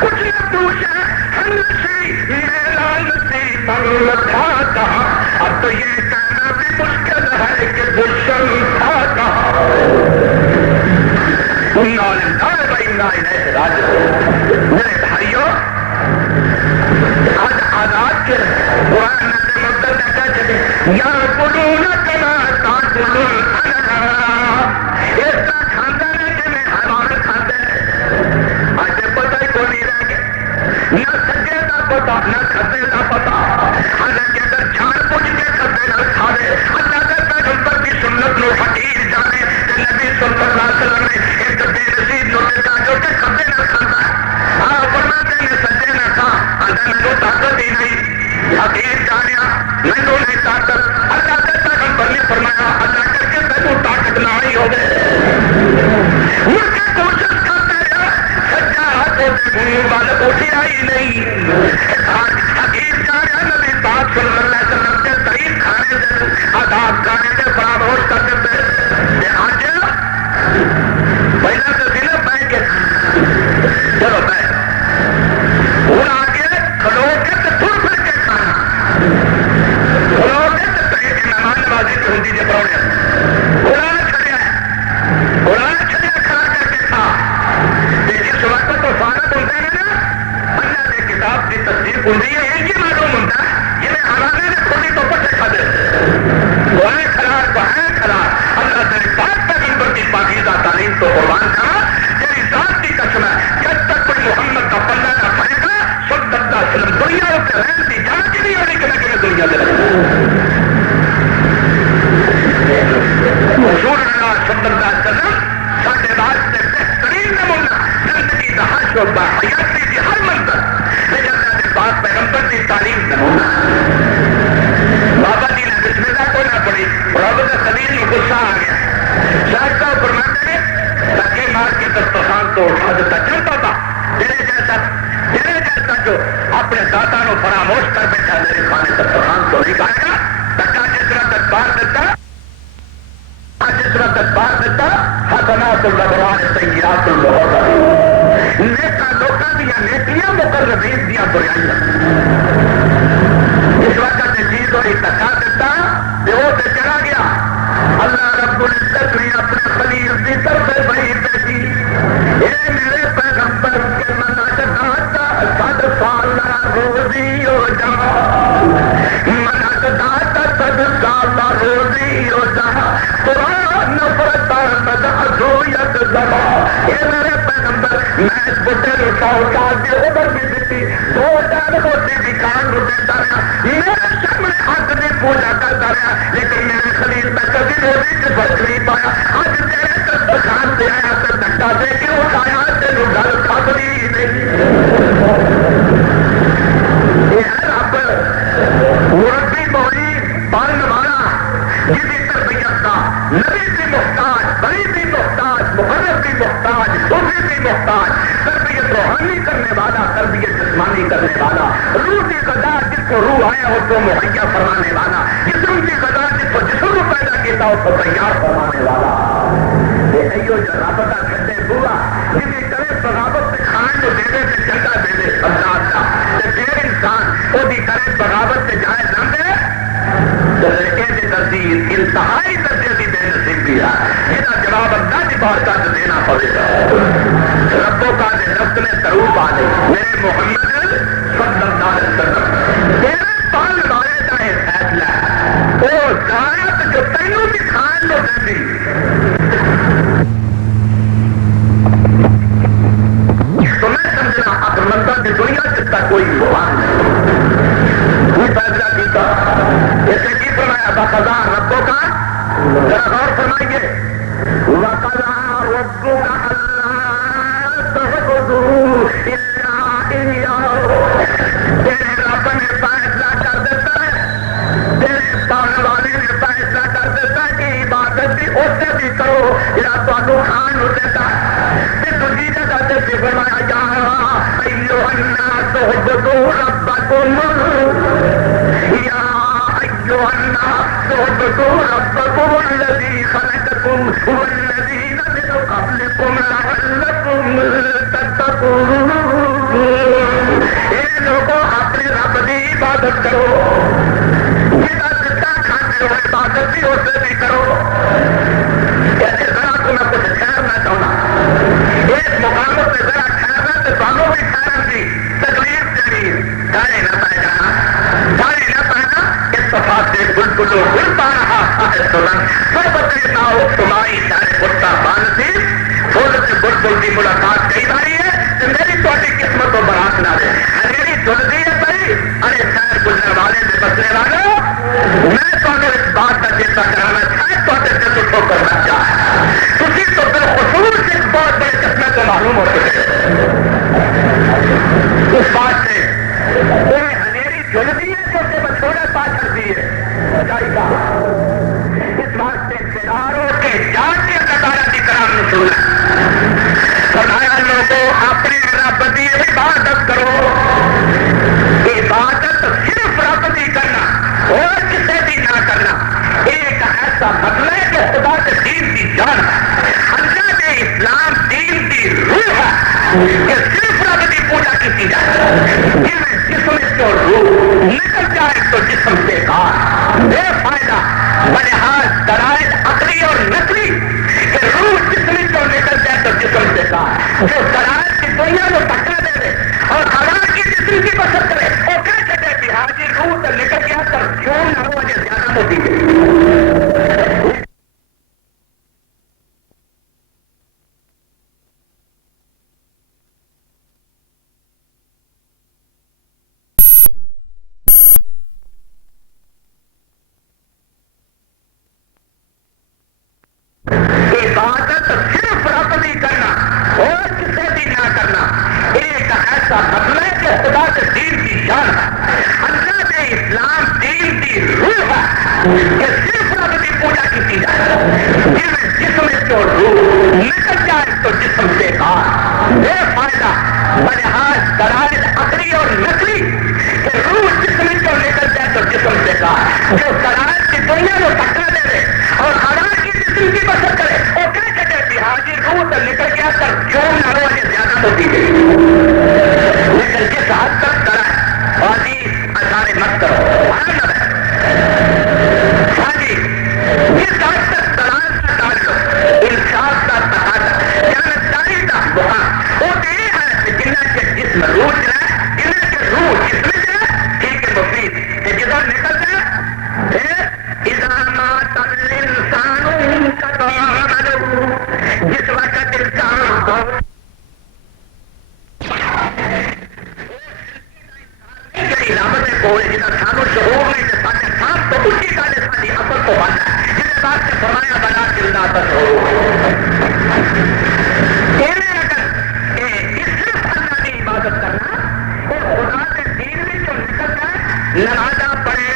کچھ نہ پوچھا ہنسی میرا نسی من لکھا کہا اب تو یہ کہنا بھی مشکل ہے کہ گلشن تھا کہا میرے بھائیوں آج آزاد کے قرآن سے مدد کہہ چلے یا قلون کما تاکلون ایسا کھاتا ہے کہ میں حیوان کھاتے آج پتہ ہی کوئی نہیں رہ گیا نہ سجے کا پتا نہ کھتے کا پتا حالانکہ اگر جان بوجھ کے کھتے نہ کھا دے اللہ کے پیغمبر کی سنت نو حقیر جانے کہ نبی صلی اللہ علیہ وسلم نے ایک بے نصیب لوٹے کا جو کہ کھتے نہ کھاتا ہے فرماتے ہیں سجے نہ کھا اگر میں طاقت ہی نہیں حقیر جانیا میں نہیں طاقت اللہ کے پیغمبر نے فرمایا اللہ کر کے میں طاقت نہ آئی ہو گئے مڑ کے کوشش کرتے رہا سجا ہاتھ بال اٹھی آئی نہیں حقیر جانیا نبی پاک صلی اللہ علیہ وسلم کے ترین کھانے دے آداب کھانے دے برابر کر دیتے آج پہلا تو دن بیٹھ کے چلو بیٹھ ہوں آگے کھلو کے تو تھر پھر کے کھانا کھلو کے تو مہمان نوازی تو ہوں جی پروڑے قرآن چھڑیا کھا کر کے کھا جس وقت تو فارغ ہوتے ہیں نا اللہ کی کتاب کی تصدیق ہوتی ہے ایک ہی معلوم ہوتا ہے جنہیں حرامے نے کھولی تو پٹے کھا دے وہ ہے خراب اللہ تیری پاک پیغمبر کی پاکیزہ تعلیم تو قربان کرا تیری ذات کی قسم ہے جب تک کوئی محمد کا پلہ نہ پڑے گا صلی اللہ علیہ وسلم دنیا کے رہن کی جان کی نہیں ہونی کہ میں دنیا دے حضور اللہ صلی اللہ علیہ وسلم ساڈے واسطے بہترین نمونہ زندگی کا ہر شعبہ حیاتی کی ہر منظر لیکن اللہ کے پاک پیغمبر کی تعلیم نمونہ بابا جی نے بسم اللہ کو نہ پڑھی رب کے خلیل میں غصہ آ گیا شاید کا تو اٹھا دیتا چلتا تھا تیرے جیسا جو اپنے داتا نو فراموش کر بیٹھا میرے کھانے تک قرآن تو نہیں کھائے گا. ٹکا جس طرح تدبار دیتا حسنات الابرار سیئات الابرار نیکا لوکاں دیا نیکیاں مقربین دیا برائیاں. اس وقت چیز ہوئی ٹکا دیتا وہ تے چلا گیا. اللہ رب العزت نے اپنے خلیل کی طرف بڑی بیٹی اے میرے پیغمبر کے منت داتا صد سال روزی ہو جا منت داتا صد سال روزی ہو جا قرآن نفرت ادویت زبا. اے میرے پیغمبر میں اس بڈے کو 100 سال کی عمر بھی دیتی 2 ٹائم روٹی کی کھان کو دیتا رہا میرے سامنے حق کی پوجا کرتا رہا لیکن میرے خلیل میں کبھی روزی سے فرق نہیں پایا. آج تیرے دسترخوان سے آیا تو دھکا دے کے اٹھایا تیرے گل کھبری نہیں. یہ ہے رب مربی موری بن والا جس کی تربیت کا نبی بھی محتاج بڑی بھی محتاج مقرر بھی محتاج صوفی بھی محتاج تربیت روحانی کرنے والا تربیت جسمانی کرنے والا روح کی غذا جس کو روح آیا اس کو مہیا فرمانے والا جسم کی غذا جس کو جسم کو پیدا کیا اس کو تیار فرمانے والا. یہ جو رابطہ کھڈے بوا جس کی کرے بغاوت سے کھان کو دے دے سے چنگا دے دے اللہ کا پھر انسان وہ بھی کرے بغاوت سے جائے جاندے نزیر انتہائی درجے کی بے نصیبی ہے جہاں جواب اللہ کی بارگاہ سے دینا پڑے گا. ربوں کا رب نے ضرور آ لے میرے محمد صلی اللہ علیہ وسلم تیرے پال والے کا یہ فیصلہ ہے وہ ذات جو تینوں بھی کھان لو دی تو میں سمجھنا اب مندہ کی دنیا جس کا کوئی بہان نہیں فیصلہ کیتا اسے کی فرمایا بقضا ربوں کا ذرا غور فرمائیے وقضا ربک اللہ تعبدوا الا ایاہ. تیرے رب نے فیصلہ کر دیتا ہے تیرے پانے والے نے فیصلہ کر دیتا ہے کہ عبادت بھی اس سے بھی کرو یا تمہیں کھان دیتا ہے. دوسری جگہ سے فرمایا یا ایھا الناس اعبدوا ربکم اعبدوا ربكم الذي خلقكم والذين من قبلكم لعلكم تتقون. اے لوگوں اپنے رب کی عبادت کرو جہاں جتنا کھاتے ہو عبادت بھی اسے بھی کرو. کہتے ذرا تو میں کچھ ٹھہرنا چاہنا اس مقام پہ ذرا ٹھہرنا تو تمہیں بھی ٹھہرن کی تکلیف دینی گانے نہ پائے جانا گانے نہ پائنا اس صفا سے بلبلو بل پا رہا ہے سلن سب بچے ناؤ تمہاری سارے کتا بانسی پھول سے بلبل کی ملاقات کئی باری ہے تو میری تھوڑی قسمت و برات نہ دے میری جلدی ہے بھائی ارے خیر گزرنے والے سے بچنے والوں میں تمہیں اس بات کا چیتا کرانا شاید تھوڑے سے تو کرنا چاہے تھی تو بالخصوص ایک بہت بڑے قسمت کو معلوم ہو چکے اس بات سے انیری جلدی ہے جو کہ بچھوڑے پا کرتی ہے اس بات سے اقتداروں کے جان کے قطارہ کی کرام نے سننا فرمایا لوگوں اپنے رب کی عبادت کرو. عبادت صرف رب کی کرنا اور کسی بھی نہ کرنا ایک ایسا مسئلہ ہے کہ خدا کے دین کی جان اللہ کے اسلام دین کی روح ہے کہ صرف رب کی پوجا کی جائے. جسم سے روح نکل جائے تو جسم سے کار بے فائدہ بلحاظ درائل عقلی اور نقلی کہ روح جسم سے نکل جائے تو جسم سے کار جو درائل کی دنیا کو دھکا دے دے اور حلال کی جسم کی بچت کرے اور کہہ سکے کہ حاجی روح تو نکل گیا تو کیوں نہ ہو مجھے زیادہ ہوتی ہے. عبادت صرف رب کی کرنا اور کسی بھی نہ کرنا ایک ایسا مسئلہ ہے کہ خدا کے دین کی جان اللہ کے اسلام دین کی روح ہے کہ صرف رب کی پوجا کی جائے. جسم سے روح نکل جائے تو جسم بیکار بے فائدہ بلحاظ دلائل عقلی اور نقلی کہ روح جسم کو نکل جائے تو جسم بیکار جو دلائل کی دنیا کو دھکا دے دے اور حالات کی جسم کی بسر کرے وہ کہہ کہ حاجی روح تو نکل گیا تر کیوں نہ ہو یہ زیادہ ہوتی گئی لیکن جس حد تک دلائل حاجی اشارے مت کرو آرام نہ رہے حاجی جس حد تک دلائل کا تعلق انصاف کا تقاضا جانبداری کا بہار وہ تو یہ ہے کہ جنہیں کے جسم روح جائے جنہیں کے روح جسم جائے ٹھیک ہے مفید کہ جدھر نکل جائے پھر ازامات الانسان کا جس وقت انسان کو علامتیں کو جدھر سانو شعور نہیں دے ساتھ ساتھ تو اسی کا ساری اصل کو بننا ہے جس بات سے فرمایا بنا چلنا بس ہو صرف اللہ کی عبادت کرنا اور خدا کے دین میں جو نکل جائے نمازہ پڑھے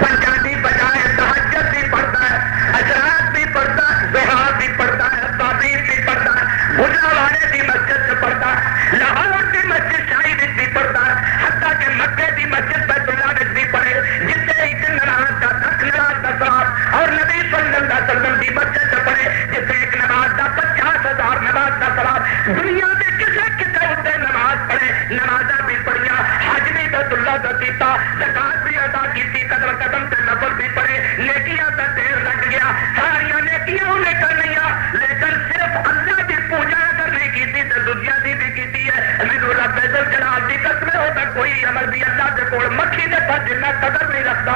پنجابی بجائے تہجد بھی پڑھتا ہے اشراق بھی پڑھتا ہے ضحیٰ بھی پڑھتا ہے تعبیر بھی پڑھتا ہے بجا والے کی مسجد سے پڑھتا ہے لاہور کی مسجد شاہی بھی پڑھتا ہے حتیٰ کہ مکے کی مسجد بیت اللہ میں بھی پڑھے جس سے ایک نماز کا 10 نماز کا ثواب اور نبی صلی اللہ علیہ وسلم کی مسجد سے پڑھے جس سے ایک نماز کا 50,000 نماز کا ثواب دنیا میں کسے کسے ہوتے نماز پڑھے نمازیں بھی پڑھیا حج بھی بیت اللہ کا کیتا زکات بھی ادا کی قدر قدم سے نفل بھی پڑھے نیکیاں کا دیر لگ گیا ساریا نیکیاں لے کر نہیں لیکن صرف اللہ کی پوجا اگر نہیں کی تھی تو دنیا کی بھی کی ہے میرے رب عزت جلال کی قسم ہوتا کوئی عمل بھی اللہ کے کول مکھی نے پر جنہ قدر نہیں رکھتا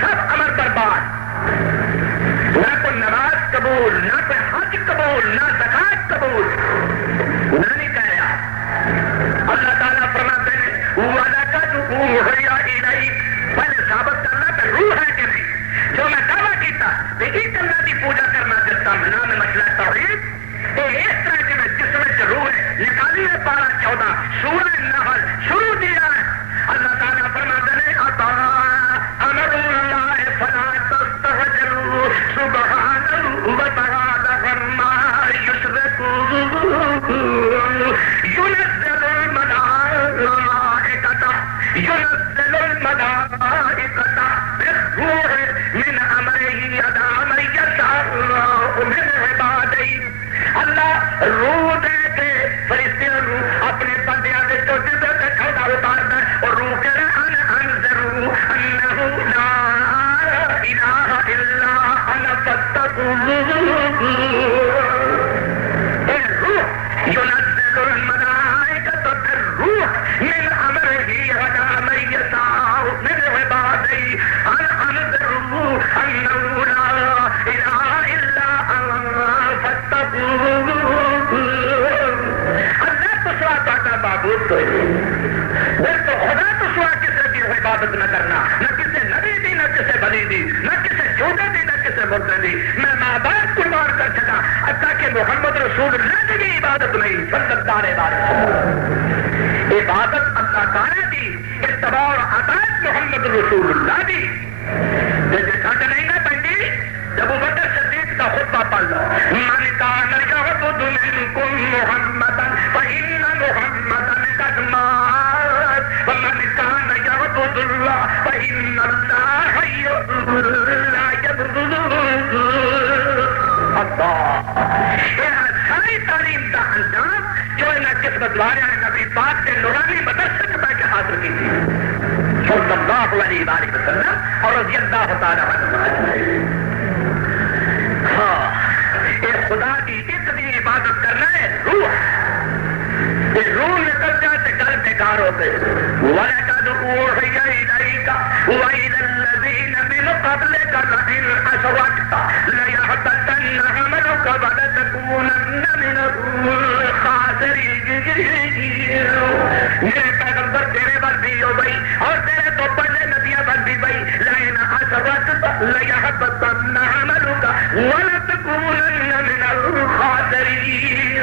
سب عمل برباد نہ کوئی نماز قبول نہ کوئی حج قبول نہ زکات قبول نہ نہیں کہہ رہا اللہ تعالیٰ فرماتے ہیں پہلے ثابت کرنا کہ روح ہے کہ نہیں جو میں دعویٰ کیتا کہ ایک اللہ کی پوجا کرنا چاہتا ہوں نام مسئلہ توحید اس طرح کے میں جس میں روح ہے نکالی ہے 12-14 سورہ نحل شروع کیا ہے اللہ تعالیٰ فرماتے ہیں امر اللہ فلا تستعجلوا سبحانہ وتعالی عما یشرکون ينزل الملائكة بالروح من أمره على من يشاء من عباده اللہ روح دے کے فرشتوں کو اپنے بندیاں دے تو جدے تے کھڑا اتاردا ہے اور روح کہے انذروا انه لا اله الا انا فاتقون الروح ينزل الملائكة بالروح من أمره على من يشاء من عباده أن أنذروا أنه لا إله إلا أنا فاتقون اللہ تو سوا تاکہ معبود تو ہے پھر تو خدا تو سوا کسی کی عبادت نہ کرنا نہ کسی نبی دی نہ کسی ولی دی نہ کسی جھوٹے دی نہ کسی مردے دی میں ماں باپ قربان کر چکا حتیٰ کہ محمد رسول اللہ کی عبادت نہیں صلی اللہ علیہ وسلم عبادت اللہ تعالیٰ کی اتباع اور اطاعت محمد رسول اللہ کی جھنڈ نہیں نہ پہنی جب ابو بکر صدیق کا خطبہ پڑھ لو من کان یعبد منکم محمدا فإن محمدا قد مات ومن کان یعبد اللہ فإن اللہ لا یبغض اللہ ساری تعلیم کا انجام جو انہیں قسمت والے نبی پاک کے نورانی مدرسے میں بیٹھ کے حاصل کی تھی صلی اللہ علیہ وآلہ وسلم اور رضی اللہ تعالیٰ عنہ یہ خدا کی اتنی عبادت کرنا ہے روح یہ روح نکل جائے گل بیکار ہو گئے وَلَقَدْ أُوحِيَ إِلَيْكَ وَإِلَى الَّذِينَ مِنْ قَبْلِكَ لَئِنْ أَشْرَكْتَ لَيَحْبَطَنَّ عَمَلُكَ وَلَتَكُونَنَّ مِنَ الْخَاسِرِينَ میرے پیغمبر تیرے پر بھی ہو گئی اور تیرے تو پہلے نبیاں پر بھی گئی لَئِنْ أَشْرَكْتَ لَيَحْبَطَنَّ عَمَلُكَ وَلَتَكُونَنَّ مِنَ الْخَاسِرِينَ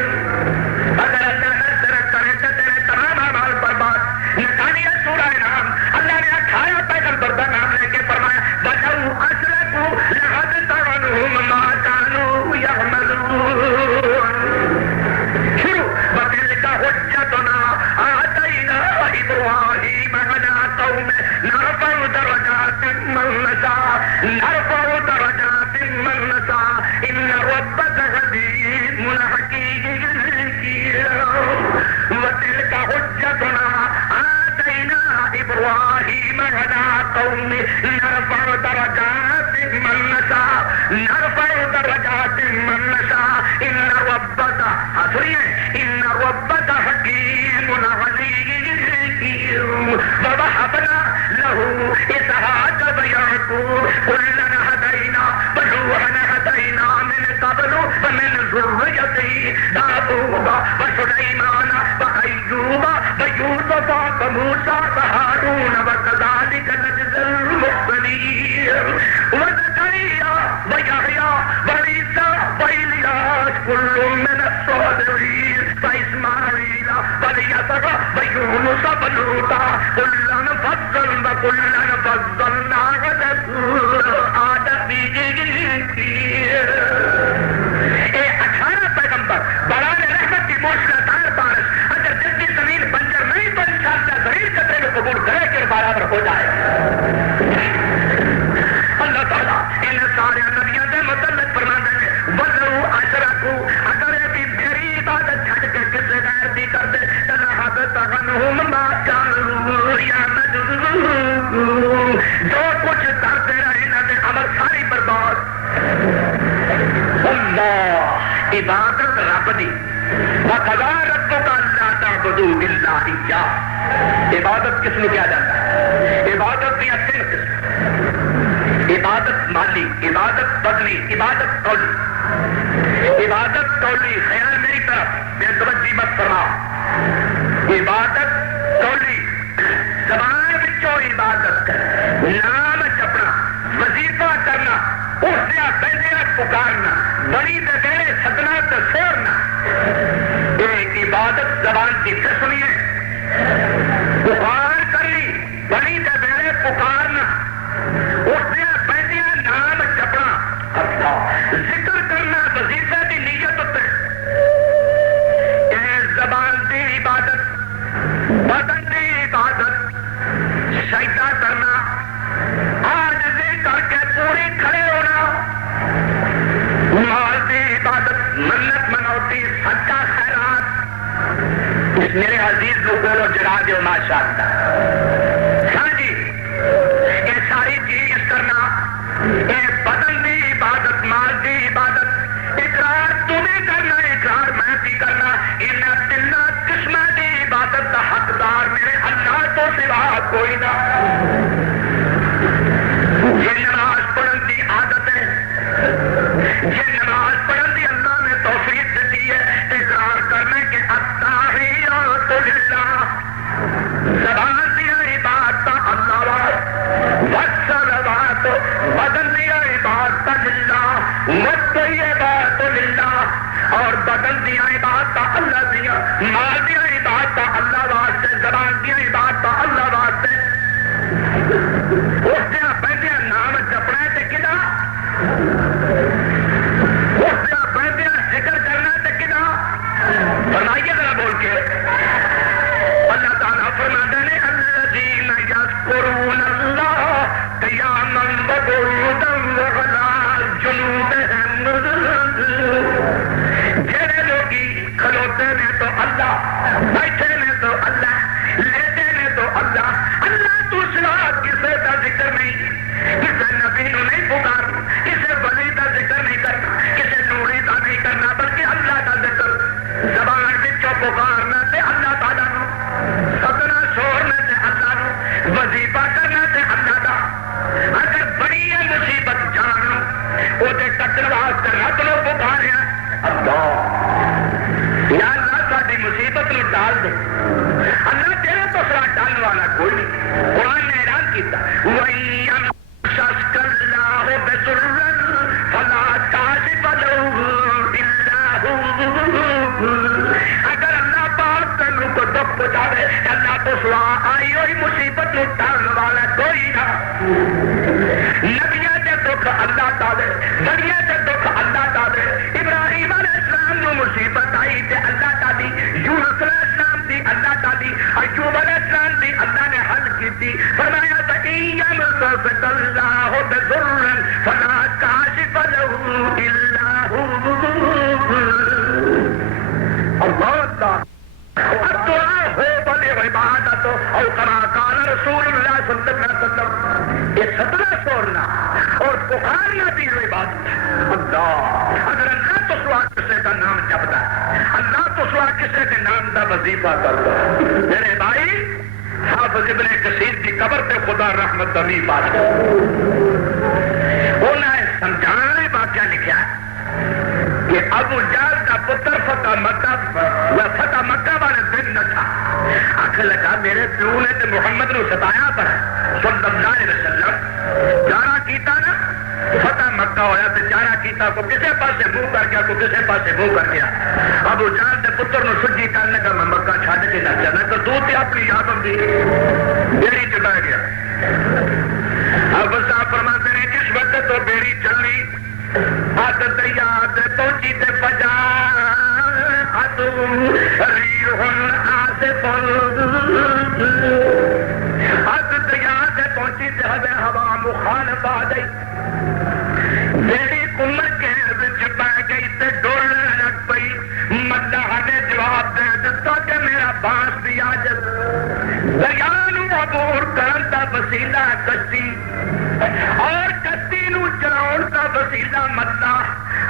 اگر اللہ نے شرک کرے تو تیرے تمام اعمال برباد نکالی ہے سورہ نام اللہ نے اٹھایا پیغمبر کا نام لے کے فرمایا بَلَوْ أَشْرَكُوا لَحَبِطَ عَنْهُمْ مَا كَانُوا يَعْمَلُونَ ربك حكيم حكيم وتلك حجتنا آتينا إبراهيم على قومه نرفع درجات من نشاء إن ربك إن ربك حكيم عليم ووهبنا له إسحاق ويعقوب كلا هدينا ونوحا هدينا من قبل ومن ذريته داود وسليمان وأيوب ويوسف وموسى وهارون وكذلك نجزي المحسنين وزكريا ويحيى وعيسى وإلياس كل من الصالحين وإسماعيل واليسع ويونس ولوطا كلا فضلنا على العالمين. 18 پیغمبر برائے رحمت کی موجودہ بارش اگر جس کی زمین بنجر نہیں تو انشاءاللہ زمین قطرے میں قبول کرے کہ برابر ہو جائے. اللہ تعالیٰ ان سارے نبیوں سے متعلق فرماتے ہیں وَلَوْ أَشْرَكُوا اگر یہ بھی میری عبادت چھڈ کے کسی غیر دی کر دے لَحَبِطَ عَنْهُمْ مَا كَانُوا يَعْمَلُونَ جو کچھ کرتے رہے نہ دے عمل ساری برباد. اللہ عبادت رب دی وَقَضَىٰ رَبُّكَ أَلَّا تَعْبُدُوا إِلَّا إِيَّاهُ. عبادت کس نے کیا جاتا ہے؟ عبادت بھی تین قسم: عبادت مالی، عبادت بدنی، عبادت قولی. عبادت قولی خیال میری طرف بے توجہ مت فرما. عبادت قولی زبان بچوں عبادت کر نام جپنا وظیفہ کرنا اٹھدیا بیٹھدیا پکارنا بڑی دگڑے سدنا تو سورنا. ایک عبادت زبان کی پھر سنیے پکار کر لی بڑی دگڑے پکارنا اٹھدیا بیٹھدیا نام جپنا ذکر کرنا وظیفے کی نیت ہوتے. زبان کی عبادت بدن کی عبادت سجدہ کرنا عاجزی کر کے پوری کھڑے ہونا. مال کی عبادت منت منوتی صدقہ خیرات. اس میرے عزیز لوگوں کو جگا دو ماشاءاللہ. ہاں جی یہ ساری چیز کرنا یہ بدن کی عبادت مال کی عبادت. اقرار تمہیں کرنا اقرار میں بھی کرنا. ان تین قسم کی عبادت کا حقدار میرے اللہ تو سوا کوئی نہ. یہ نماز پڑھن کی عادت ہے. یہ نماز پڑھن کی اللہ نے توفیق دیتی ہے. اقرار کرنے کے التحیات للہ زبان دیا عبادت اللہ والصلوات بدن دیا عبادت للہ والطیبات للہ اور بدن دیا عبادت اللہ دیا مال دیا عبادت اللہ واسطے زبان دیا عبادت اللہ واسطے. اٹھدیا بیٹھدیا نام جپنا تے کدا اٹھدیا بیٹھدیا ذکر کرنا تے کدا فرمائیے ذرا بول کے. اللہ تعالیٰ فرماتے ہیں الذین یذکرون اللہ قیاما وقعودا وعلی جنوبہم. جڑے لوگی کھلوتے نے تو اللہ بیٹھے نے تو اللہ لیٹے نے تو اللہ. اللہ تو سوا کسی کا ذکر نہیں. کسی نبی نو نہیں پکارنا کسی ولی کا ذکر نہیں کرنا کسی نوری کا نہیں کرنا بلکہ اللہ کا ذکر زبان بچوں پکارنا تے اللہ تعالیٰ نو سدنا چھوڑنا تے اللہ نو وظیفہ کرنا تے اللہ دا. اگر بڑی ہے مصیبت جان وہ کٹن واسطے رب نو پکاریا اللہ یا اللہ ساری مصیبت نو ڈال دے. اللہ تیرے تو سوا ڈالنے والا کوئی نہیں. قرآن نے اعلان کیا اگر اللہ پاک تینوں کو دکھ پہنچاوے اللہ تو سوا آئی ہوئی مصیبت نو ڈالنے والا کوئی نہ. نبیاں کے دکھ اللہ ڈالے بڑیاں کے دکھ اللہ ڈالے. ابراہیم علیہ السلام نو مصیبت آئی تے اللہ ڈالی. یونس علیہ السلام دی اللہ ڈالی. ایوب علیہ السلام دی اللہ نے حل کی تھی. فرمایا فَإِن يَمْسَسْكَ اللَّهُ بِضُرٍّ فَلَا كَاشِفَ لَهُ إِلَّا هُوَ اور کما قال رسول اللہ صلی اللہ علیہ وسلم، یہ صدقہ چھوڑنا اور پکارنا بھی عبادت ہے۔ اللہ، اگر اللہ تو سوا کسی کا نام جپتا ہے، اللہ تو سوا کسی کے نام کا وظیفہ کرتا ہے، میرے بھائی حافظ ابن کثیر کی قبر پہ خدا رحمت امی بات ہے، انہوں نے سمجھانے واقعہ لکھا کہ ابو جہل کا پتر فتح مکہ والے دن نہ تھا، آخر لگا میرے پیو نے تو محمد نو ستایا پر صلی اللہ علیہ وسلم جارا کیتا نا فتح مکہ ہویا تو جارا کیتا کو کسے پاسے منہ کر گیا کو کسے پاسے منہ کر گیا۔ ابو جہل کے پتر نو سجی کرنے کا میں مکہ چھڈ کے نہ چلا تو دو تے اپنی یاد ہوندی بیڑی چ بہ گیا۔ اب صاحب فرماتے ہیں جس وقت تو بیڑی چلی حد دریا پہنچی تے بجا حد ریح آصف، حد دریا تے پہنچی تے ہوا مخالف آ گئی، بیڑی کمر کے وچ بہ گئی تے ڈولنے لگ پئی۔ مداح نے جواب دے دتا کہ میرا باس دی عاجز، دریا نو عبور کرن دا وسیلہ کشتی اور کشتی نو چلاؤن دا وسیلہ مداح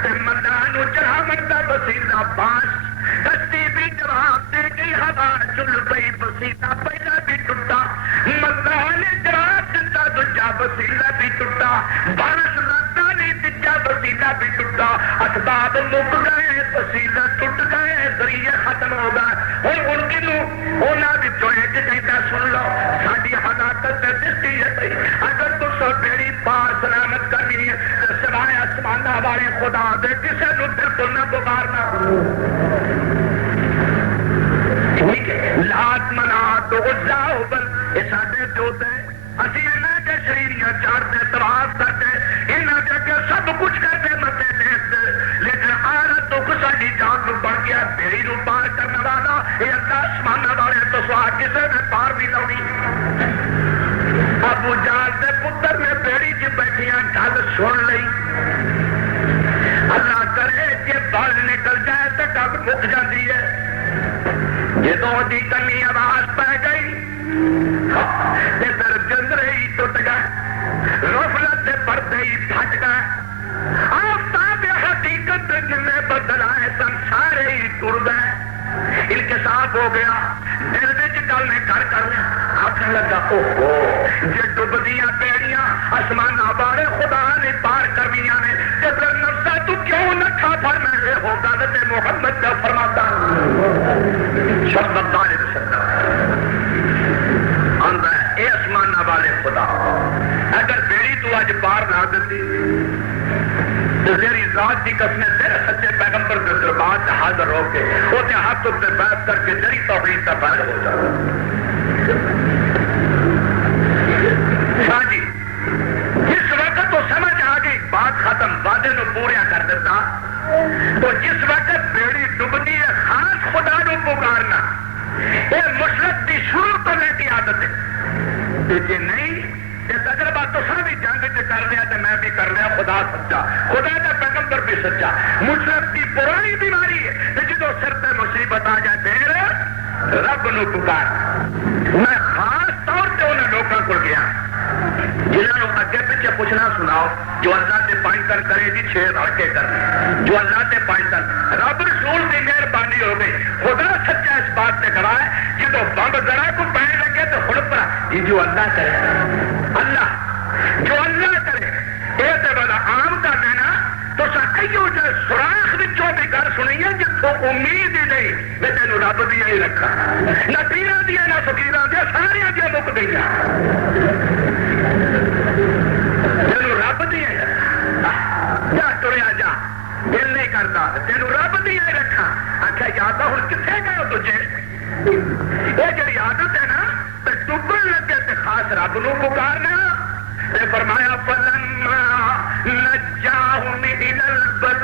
تے مداح نو چلاون دا وسیلہ باس۔ کشتی بھی جواب دے گئی، ہوا چل پئی، وسیلہ پہلا بھی ٹوٹا، مداح نے جواب دتا دوجا وسیلہ بھی ٹوٹا، باس لگتا نہیں تیجا وسیلہ بھی ٹوٹا، اسباب مک گئے، وسیلہ ٹوٹ گئے، ذریعے ختم ہو گئے۔ ہن کنوں انہاں وچوں ایک کہندا سن لو ساڈی ہلاکت تے دستی ہے بھئی اگر تساں بیڑی پار سلامت کرنی ہے تے سوائے آسماناں والے خدا دے کسے نوں بالکل نہ پکارنا۔ ٹھیک ہے، لات منات عزا ہبل یہ ساڈے جوت ہے، اسی انہاں کے شریریاں چاڑتے طواف کرتے انہاں دے کے سب کچھ کرتے متے ٹیکتے، لیکن عورت تو ساڈی جان نو بن گیا بیڑی نو پار کرنے والا یہ اللہ آسمان والے تو سوا کسے نے پار نہیں لاؤنی۔ ابو جہل دے پتر نے بیڑی چ بیٹھیاں گل سن لئی، اللہ کرے کہ بال نکل جائے تو گل مک جاتی ہے، جدوں دی کنی آواز پہ گئی ادھر جندرے ہی ٹوٹ گئے، غفلت دے پردے ہی پھٹ گئے، آفتاب حقیقت جنہیں بدل آئے سن سارے ہی ٹر گئے، انکشاف ہو گیا، دل وچ گل نے کر لیا، آخر لگا اوہو جے ڈبدیاں بیڑیاں آسمان والے خدا نے پار کرنیاں نے تے پھر نفسا تو کیوں نہ کھا فرما ہے ہو گل تے محمد کا فرماتا صلی اللہ علیہ وسلم آندا ہے اے آسمان والے خدا اگر بیڑی تو اج پار نہ دیتی تو تیری ذات کی قسم تیرے سچے پیغمبر کے دربار سے حاضر ہو کے وہ ہاتھ سے بیعت کر کے تیری توحید کا فائدہ ہو جاتا۔ ہاں جی، جس وقت تو سمجھ آ گئی بات ختم، وعدے نو پوریا کر دیتا، تو جس وقت بیڑی ڈبنی ہے خاص خدا نو پکارنا یہ مشرق کی شروع کرنے کی عادت ہے، جی نہیں تجربہ تو سب بھی جنگ کر لیا تو میں بھی کر لیا، خدا سچا، خدا کا پیغمبر بھی سچا، مشرق کی پرانی بیماری ہے کہ جدو سر پہ مصیبت آ جائے پھر رب نو پکار۔ میں خاص طور پہ انہیں لوگوں کو گیا جنہوں نے اگے پیچھے پوچھنا سناؤ، جو اللہ سے پائنٹر کرے جی 6 لڑکے کر، جو اللہ سے پائنٹر رب رسول کی مہربانی ہو گئی، خدا سچا اس بات سے کھڑا ہے جدو بمب ذرا کو پہن لگے تو ہڑ پڑا یہ جو اللہ کرے، اللہ جو اللہ کرے یہ تو بڑا عام کر دینا تو سکیو جو سوراخ وچوں بھی گل سنی ہے جتوں امید ہی نہیں میں تینوں رب دیا ہی رکھا، نہ پیراں دیا نہ فقیراں دیا سارے دیا مک گئی تینوں رب دیا جا ٹریا جا دل نہیں کرتا تینوں رب دیا ہی رکھا۔ آخیا یاد ہوں کتنے گئے تجھے یہ جی عادت ہے نا تو ڈبن لگے تو خاص رب نو پکارنا تے فرمایا فلما نجاہم الی البر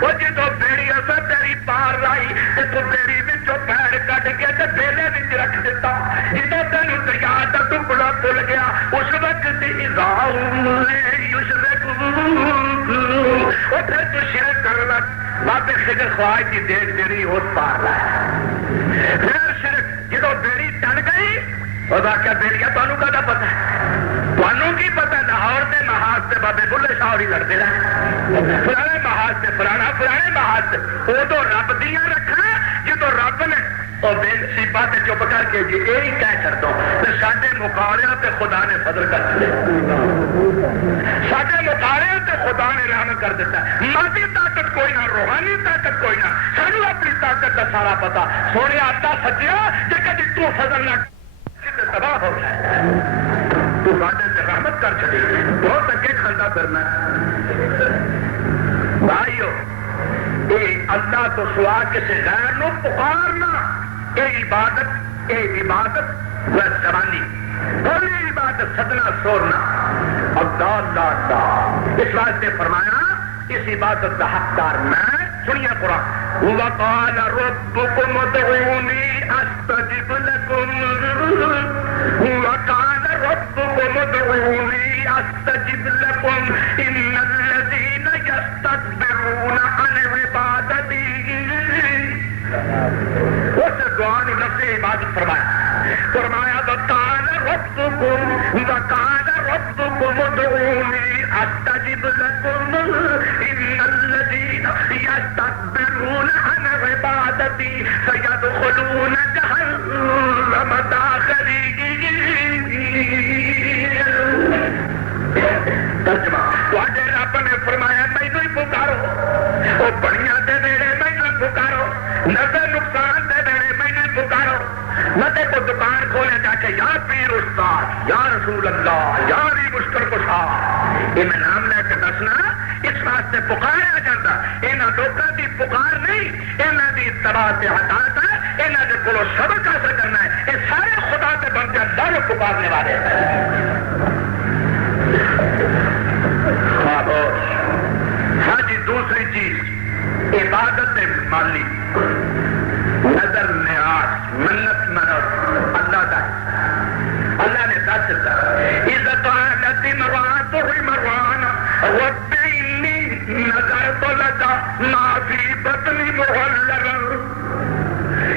وہ جدو بیڑی اثر تیری پار لائی تو بیڑی وچوں پیر کٹ کے تے بیلے وچ رکھ دیتا، جدو تینوں دریا دا ٹکڑا بھول گیا اس وقت اذا ہم یشرکون وہ پھر تو شرک کر لگ بابے خضر خواج کی دیکھ میری اس پار لایا پھر شرک جدو بیڑی ٹن گئی وہ آخیا بیڑیا تمہیں کہدا پتا تمہیں کی پتا لاہور کے محاذ سے بابے بلے شاہ ہی لڑتے رہے فلانے محاذ سے فلانے محاذ سے ادو رب دیا رکھا جدو رب نے وہ بے نصیبہ تے چپ کر کے جی یہی کہہ کر دو تو سارے مقابلے تے خدا نے فضل کر دیا سارے مقابلے تے خدا نے رحمت کر دیتا مادی طاقت کوئی نہ روحانی طاقت کوئی نہ سانو اپنی طاقت کا سارا پتا سونے آتا سجیا کہ کبھی تو فضل نہ تباہ ہو جائے تو سارے سے رحمت کر چلی بہت اگے کھڑا کرنا بھائیو اے اللہ تو سوا کسی غیر نو پکارنا اے عبادت و زبانی بولی عبادت سدنا سورنا اللہ اللہ اللہ اس واسطے فرمایا اس عبادت کا حقدار میں سنیا قرآن وَقَالَ رَبُّكُمُ ادْعُونِي أَسْتَجِبْ لَكُمْ وَقَالَ رَبُّكُمُ ادْعُونِي أَسْتَجِبْ لَكُمْ إِنَّ الَّذِينَ يَسْتَكْبِرُونَ عَنْ عِبَادَتِي اس دعا نے نفس عبادت فرمایا وَقَالَ رَبُّكُمْ ادْعُونِي أَسْتَجِبْ لَكُمْ إِنَّ الَّذِينَ يَسْتَكْبِرُونَ عَنْ عِبَادَتِي سَيَدْخُلُونَ جَهَنَّمَ دَاخِرِينَ ترجمہ تواڈے رب نے فرمایا مینوں ہی پکارو وہ بڑیاں دے ویلے مینوں پکارو نفع نقصان دے ویلے مینوں پکارو نہ تے کوئی دکان کھولے جا کے یا پیر استاد یا رسول اللہ یا بھی مشکل کشا یہ میں نام لے کے دسنا اس واسطے پکاریا جاتا یہاں لوگوں کی پکار نہیں یہاں کی اتباع سے ہٹاط ہے یہاں کے کولو سبق حاصل کرنا ہے یہ سارے خدا کے بندے اللہ کو پکارنے والے ہیں ہاں جی دوسری چیز عبادت مالی نظر نیاز منت منت اللہ کا اللہ نے دس دیتا اذا قالت امرأة عمران رب انی نذرت لك ما في بطني محررا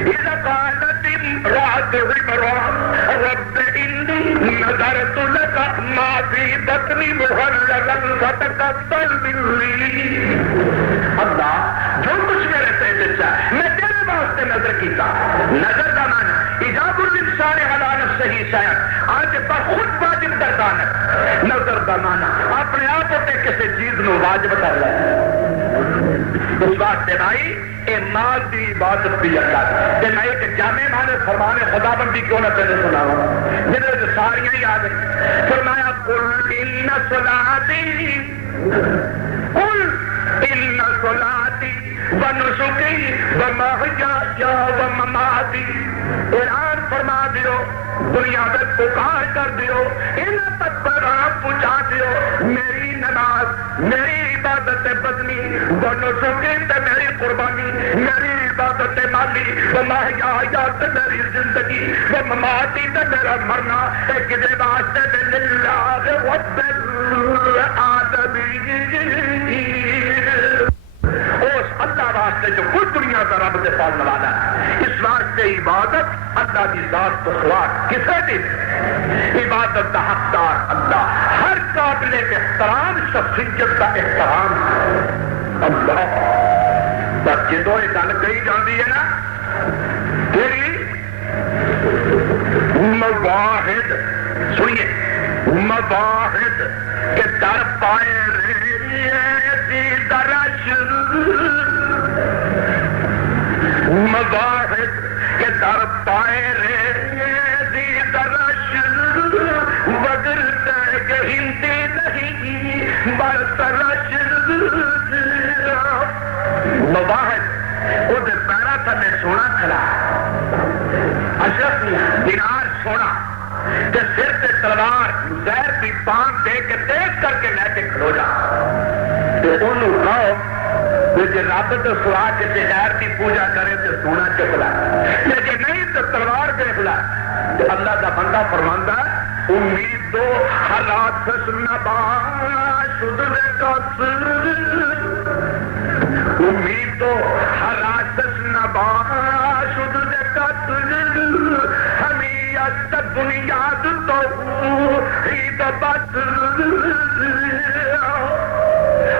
اذا قالت امرأة عمران رب انی نذرت لك ما في بطني محررا فتقبل مني اللہ جو کچھ میرے پیٹ چاہے میں تیرے واسطے نظر کیتا نظر کا معنی ایجاب الانسان علی نفسہ شاید آج پر خود واجب کردان ہے نظر کا معنی اپنے آپ ہوتے کسی چیز نو واجب کر لے اس واسطے بھائی اے مال دی عبادت بھی اللہ کہ میں ایک جامع معنی فرمانے خدا بندی کیوں نہ تیرے سناؤں جنہیں ساریاں یاد ہیں فرمایا قل ان صلاتی قل ان صلاتی ونسکی ومحیای ومماتی اعلان فرما دیو دنیا میں پکار کر دیو ان تک پیغام پہنچا دیو میری نماز میری عبادت بدنی ونسکی تے میری قربانی میری عبادت مالی ومحیای تے میری زندگی ومماتی تے میرا مرنا ایک دے واسطے للہ رب العالمین اس اللہ واسطے جو کچھ دنیا کا رب کے پاس والا ہے اس واسطے عبادت اللہ کی ذات کو سوا کسے دی عبادت کا حقدار اللہ ہر قابل احترام شخصیت کا احترام اللہ پر جدو یہ گل کہی جاتی ہے نا تیری مواحد سنیے مواحد کے در پائے درش مواحد کے در پائے رے درش وگر ہندی نہیں برترش مواحد وہ پیرا تھلے سونا کھڑا اشرف دینار سونا کہ سر سے تلوار زہر کی پان دے کے تیز کر کے لے کے کھلو جا تو انہوں کہو جی رب تو سوا کسی غیر کی پوجا کرے تو سونا چک لا جی نہیں تو تلوار دیکھ لا تو اللہ کا بندہ فرماندہ امید دو حالات نبا شد امید تو حراست نباشد قتل حمیت بنیاد توحید بس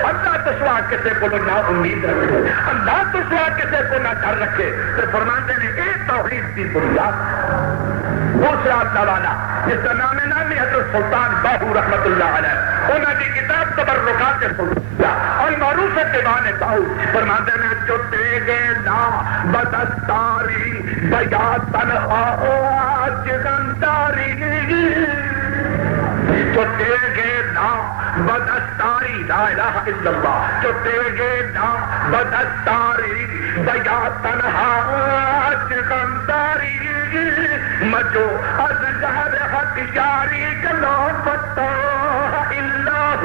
اللہ تو سوا کسی کو نہ امید رکھے اللہ تو سوا کسی کو نہ ڈر رکھے تو فرماتے ہیں اے توحید کی بنیاد دوسرا اللہ والا جس کا نام نامی حضرت سلطان باہو رحمت اللہ علیہ انہوں کی کتاب تبرکات اور معروف دیوان باہو فرماتے ہیں جو تیگے نا بدستاری بیا تنہا جگنداری جو تیگے نا بدستاری لا الہ الا اللہ جو تیگے نا بدستاری بیا تنہا جگنداری مجو از گھر حق یاری گلو پتا اللہ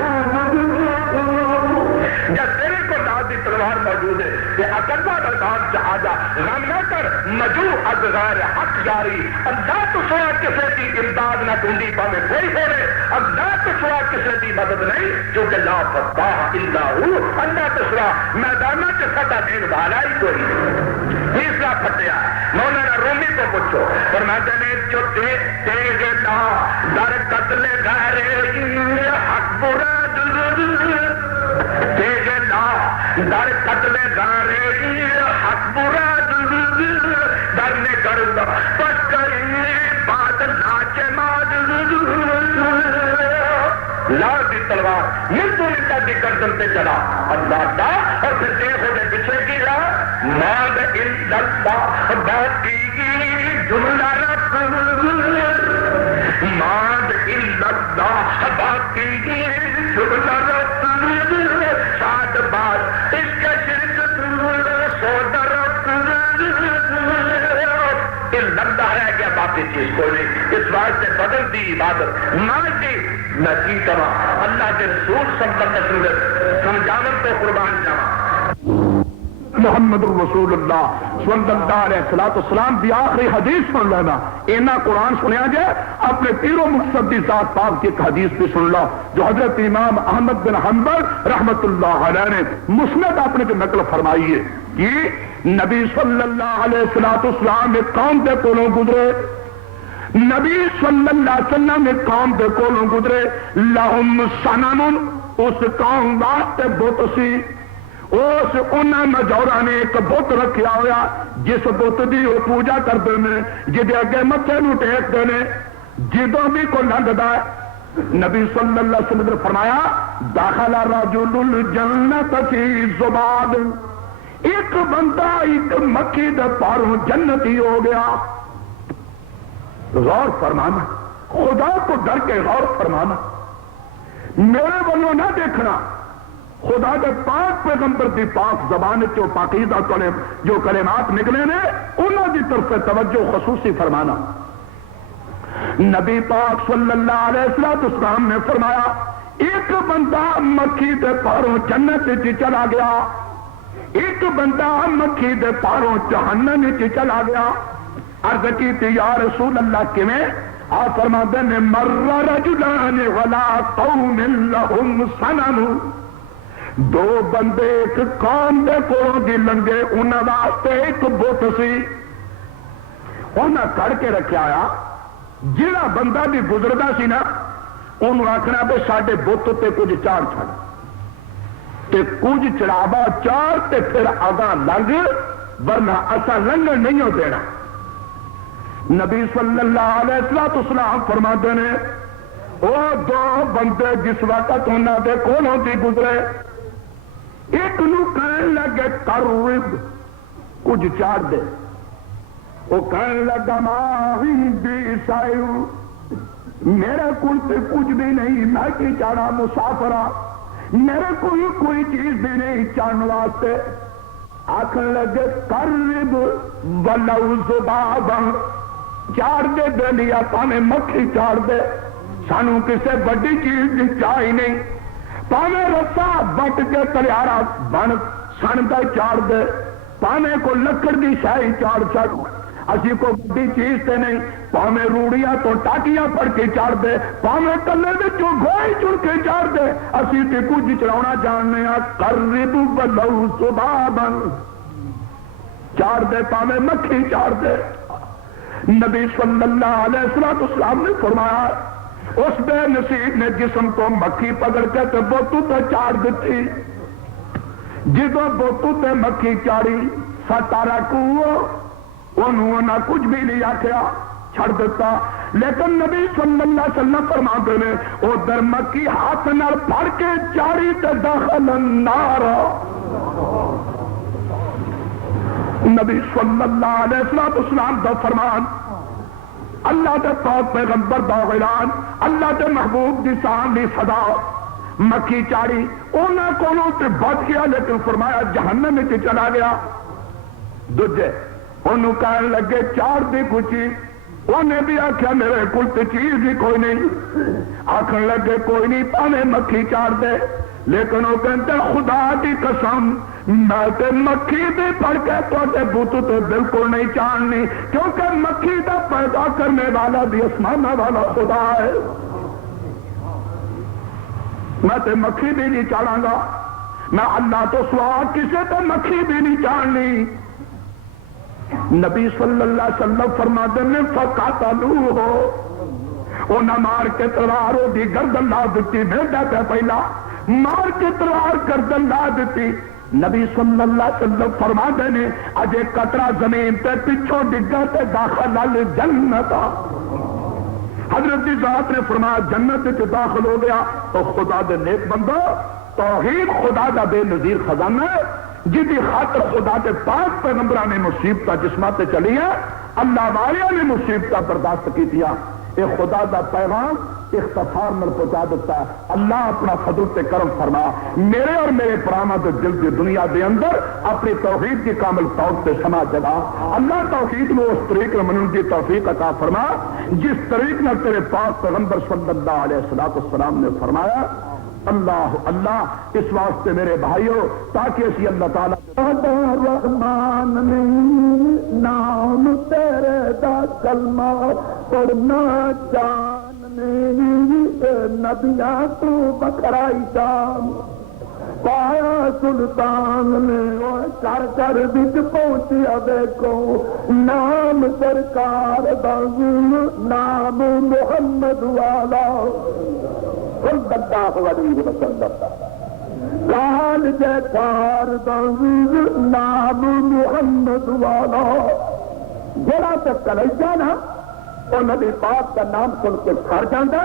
جب تیرے کو نازی تلوار موجود ہے کہ اکربہ دربان جہازہ غم نہ کر مجو از غیر حق یاری اللہ تو سوا کسی کی امداد نہ ڈھونڈی پاوے کوئی ہو رہے اللہ تو سوا کسی کی مدد نہیں کیونکہ لا پتا اللہ اللہ تو سوا میدانہ کے سطح دین والا ہی کوئی تیسرا پھٹیا مولانا رومی کو پوچھو فرماتے ہیں جو تیز نا در قتل غیر حق براد تیز نا در قتل غیر حق براد در نے گرد پس کری بات ناچے ماد لال کی تلوار ملتو ملتا کی گردن پہ چلا اللہ دا اور پھر دیکھو نے پیچھے کی رہا ماد اللہ باقی جملہ رکھ ماد اللہ باقی جملہ رکھ ساتھ بات اس کا شرکت سودا رکھ لگتا ہے کہ باقی چیز کو نہیں اس واسطے بدل دی عبادت مان دی میں کی کرا اللہ کے رسول سمجھنے صورت سمجھاون تو قربان جاواں محمد رسول اللہ صلی اللہ علیہ وسلم کی آخری حدیث سن لینا اینا قرآن سنیا جائے اپنے پیر و مقصد کی ذات پاک کی ایک حدیث بھی سن لو جو حضرت امام احمد بن حنبل رحمت اللہ علیہ نے مسند اپنے کی نقل فرمائی ہے کہ نبی صلی اللہ علیہ وسلم ایک قوم کے کولوں گزرے نبی صلی اللہ علیہ وسلم ایک قوم کے کولوں گزرے لہم صنم اس قوم واسطے بت سی اس انہاں نجوراں نے ایک بت رکھیا ہوا جس بت دی وہ پوجا کرتے ہیں جہدے اگے متھے نو ٹیکتے ہیں جدوں بھی کوئی لنگدا ہے نبی صلی اللہ علیہ وسلم نے فرمایا داخل رجل الجنت فی ذباب ایک بندہ ایک مکھی دے پاروں جنتی ہو گیا غور فرمانا خدا کو ڈر کے غور فرمانا میرے والوں نہ دیکھنا خدا کے پاک پیغمبر کی پاک زبان چو پاکیزہ جو کلمات نکلے نے انہوں کی طرف سے توجہ خصوصی فرمانا نبی پاک صلی اللہ علیہ وسلم نے فرمایا ایک بندہ مکھی دے پاروں جنت چلا گیا ایک بندہ مکھی دے پاروں جہنم چلا گیا عرض کی تھی یا رسول اللہ کیویں آپ فرماتے ہیں مر رجلان ولا قوم لهم صنم دو بندے ایک قوم دے کولوں دی لنگے انہاں واسطے ایک بت سی انہاں کڑ کے رکھیا آیا جہاں بندہ بھی گزردا سی نا انہوں آخنا بھی ساڈے بت تے کچھ چاڑ چھڑ تے کچھ چڑھاوا چار تے پھر اگاں لنگ ورنہ اسا لنگن نہیں ہو دینا نبی صلی اللہ علیہ وسلم فرماتے ہیں وہ دو بندے جس وقت انہوں دے کولوں دی گزرے ایک نو کہنے لگے قرب کچھ چاڑ دے وہ کہنے لگا ماہی بھی سائیو میرے کل سے کچھ بھی نہیں میں کی چاڑا مسافرہ میرے کوئی چیز بھی نہیں چاڑنے واسطے آخر لگے قرب ولو ذبابا چاڑ دے دے لیا پاویں مکھی چاڑ دے سانو کسے بڑی چیز کی چاہ ہی نہیں پاویں رسا بٹ کے تلیارا بن سن کا چاڑ دے پاویں کو لکڑ دی شاہی چاڑ چڑ اسی کو بڑی چیز تے نہیں پاویں روڑیاں تو ٹاٹیاں پڑ کے چڑھ دے، پاویں کلے وچوں گوئی چڑ کے چڑھ دے، اسی تے کچھ چلاونا جاننے ہاں، قرب ولو سبابا، چاڑ دے پاویں مکھی چاڑ دے۔ نبی صلی اللہ علیہ وسلم نے فرمایا اس بے نصیب نے جسم کو مکھی پکڑ کے تے بوتو تے چاڑ دیتی، جدو بوتو تے مکھی چاڑی ستارا کو انہوں نے کچھ بھی نہیں آخیا، چھڑ دیتا۔ لیکن نبی صلی اللہ علیہ وسلم فرماتے ہیں ادھر مکھی ہاتھ نال پھڑ کے چاڑی تے داخل النار۔ نبی صلی اللہ علیہ وسلم دا فرمان، اللہ دے پاک پیغمبر دا اعلان، اللہ دے محبوب دی شان دی صدا، مکھی چاڑی انہاں کولوں تے بچ گیا، لیکن فرمایا جہنم وچ چلا گیا۔ دوجے انہوں کہنے لگے چاڑ دی کچی، انہیں بھی آخیا میرے کول تے چیز ہی کوئی نہیں، آخر لگے کوئی نہیں پاویں مکھی چاڑ دے، لیکن وہ کہتے خدا کی قسم میں تے مکھی بھی پڑھ کے تے بتو تو بالکل نہیں چاڑنی، کیونکہ مکھی کا پیدا کرنے والا بھی آسمان والا خدا ہے، میں تے مکھی بھی نہیں چاڑاں گا، میں اللہ تو سوا کسی تے مکھی بھی نہیں چاڑنی۔ نبی صلی اللہ علیہ وسلم فرماتے ہیں فقاتلوہ، انہاں مار کے تلوار دی گردن لا دیتی، بھیجا پہ پہلا مار کے تلوار گردن لا دیتی۔ نبی صلی اللہ علیہ وسلم فرماتے ہیں اجے قطرہ زمین تے پچھوں ڈگا تے داخل الجنت، حضرت ذات نے فرمایا جنت وچ داخل ہو گیا۔ تو خدا دے نیک بندو، توحید خدا دا بے نظیر خزانہ ہے، جدی خاطر خدا کے پاک پیغمبراں نے مصیبت جسمات چلی ہے، اللہ والیاں نے مصیبت برداشت کی دیا، یہ خدا دا پیغام اختصار میں پہنچا دیتا ہے۔ اللہ اپنا فضل تے کرم فرما میرے اور میرے پرانا دے دل کی دنیا دے اندر اپنی توحید کی کامل طور سے سما جگا۔ اللہ توحید میں اس طریق میں منن کی توفیق عطا فرما جس طریق میں تیرے پاک پیغمبر صلی اللہ علیہ وسلم نے فرمایا۔ اللہ اللہ اس واسطے میرے بھائیوں تاکہ اسی اللہ تعالیٰ رحمان نام تیرے دا کلمہ پڑھنا جاننے نبیاں تو بکرائی جان پایا سلطان نے کر کر بچ پہنچیا دیکھو نام سرکار دا نام محمد والا صلی اللہ علیہ وسلم لال جیکار دا نام محمد والا جڑا تے کلیجہ نا وہ نبی پاک کا نام سن کے گھر جانا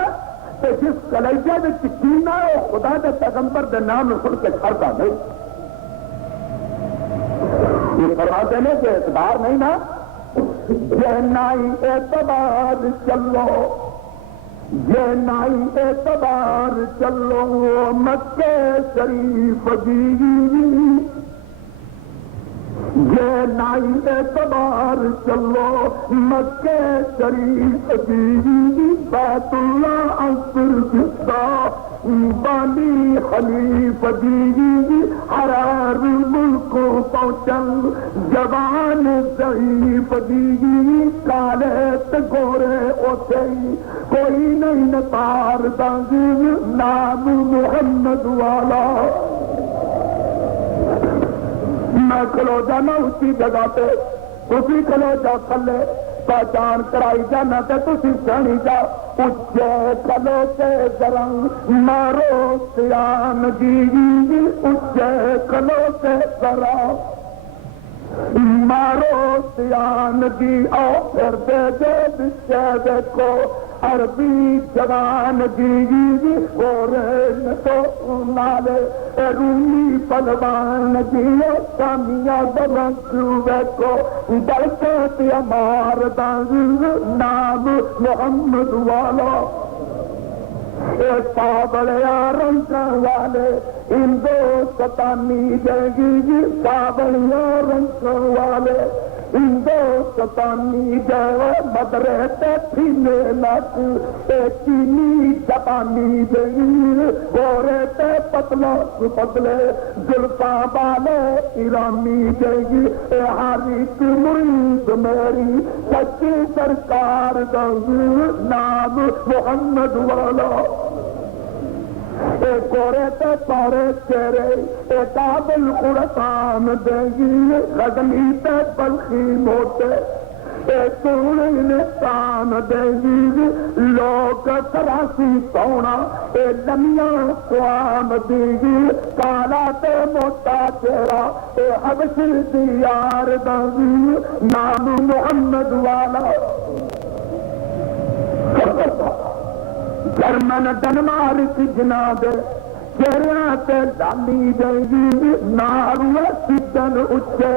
تو جس کلیجہ میں چکینا ہے وہ خدا دے پیغمبر دے نام سن کے گھرتا نہیں۔ یہ فرماتے ہیں کہ اعتبار نہیں نا یہ نائی اعتبار چلو، یہ نائی اعتبار چلو مکے شریف دی، یہ نائی اعتبار چلو مکے شریف دی، بیت اللہ اثر جسا بانی خلیف دی، حرار ملک پہنچن جوان ضعیف دی، کالے گورے اوتے کوئی نہیں نتار دنگ نام محمد والا۔ میں کھلو جانا اسی جگہ پہ تسی کھلو جا تھلے پہچان کرائی جانا تے تسی سہنی جا اچھے کھلو کے ذرا مارو سیان جی، اچھے کھلو کے ذرا مارو سیان جی، آؤ پھر دے دے بچے دیکھو عربی جوان جی اور تو نالے رومی پلوان جی سامیاں دلنگ ویکو دلکت امار دنگ نام محمد والا، سابڑیا رنگ والے ہندوستانی جنگی سابڑیا رنگ والے ہندوستانی گئے مدرے تے پھینے لگ چینی جاپانی دئی گورے تے پتلا پتلے زلفاں والے ایرانی دئی ہر ایک مرید میری سچی سرکار دا نام محمد والا گورے تے پارے چہرے کابل قرآن دے گی غزنی تے بلخی موٹے سونے نشان دے گی لوگ کراسی سونا لمیاں قوام دے گی کالا تے موٹا چہرہ حبشی دیار دا گی نام محمد والا جرمن ڈنمارک جناب چہرے تے ڈالی دے گی نارو سدن اچے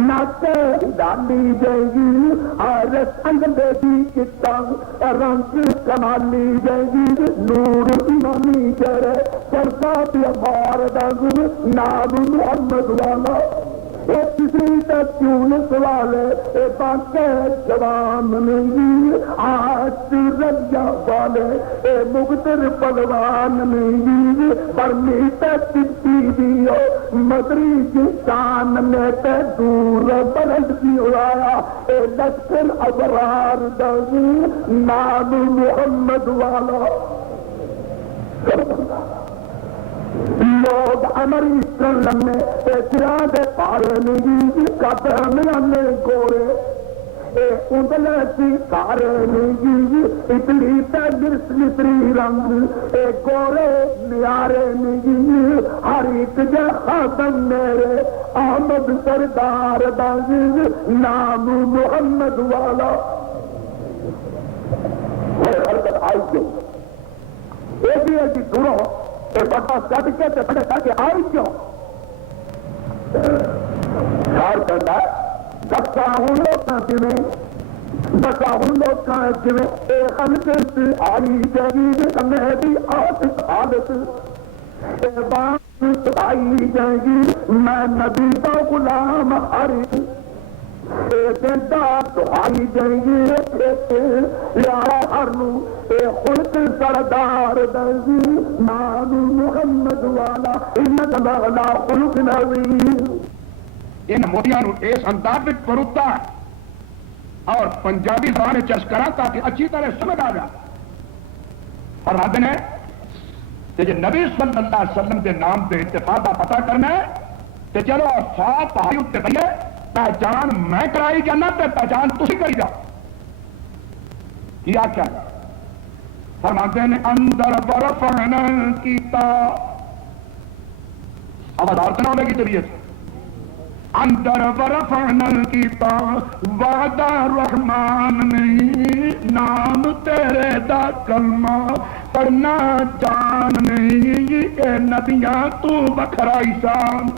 ناتے ڈالی دے گی اور سنگ دے گی کتاب رنگ کمالی دے گی نور امامی چہرے سرکا پہ بار دگ نام محمد والا تیسری تیونس والے باقی جوان نہیں آج رجا والے مقتر پلوان نہیں برمی تیتی دیو مدری کی شان میں تے دور برد کی اڑایا لشکر ابرار دگی نام محمد والا لوگ امری کرنے سرا دے پارے نہیں قدم نے گورے اندلے سی کارے نہیں اتلی تے مصری رنگ گورے نیارے نہیں ہر ایک جے خاتم میرے احمد سردار داغ نام محمد والا حرکت آئی کیوں ایسی ایسی دوروں بڑا کٹ کے بڑے کر کے آئی کیوں خیال کرتا ہے دسا ہوں لوگ دسا ہوں لوگ خلقت آئی جدید میں بھی آتش حالت بات آئی جائے گی میں نبی کا غلام حریف دہائی جائیں گی خلق سردار دزی نام محمد والا خلق نظیر ان موتیاں اس انداز پروتا اور پنجابی زبان چرچ کرا تاکہ اچھی طرح سمجھ آ جائے اور رات نے کہ نبی صلی اللہ علیہ وسلم کے نام کے اتفاق کا پتہ کرنا ہے کہ چلو صاف پہاڑی اتنے پہیے پہچان میں کرائی جانا تے پہچان تسی کری جا کیا کیا فرماتے ہیں اندر برفعنا کیتا اب ادارتنا ہونے کی طریقے اندر برفعنا کیتا وعدہ رحمان نہیں نام تیرے دا کلمہ پڑھنا جان نہیں اے نبیاں تو بکھرائی شان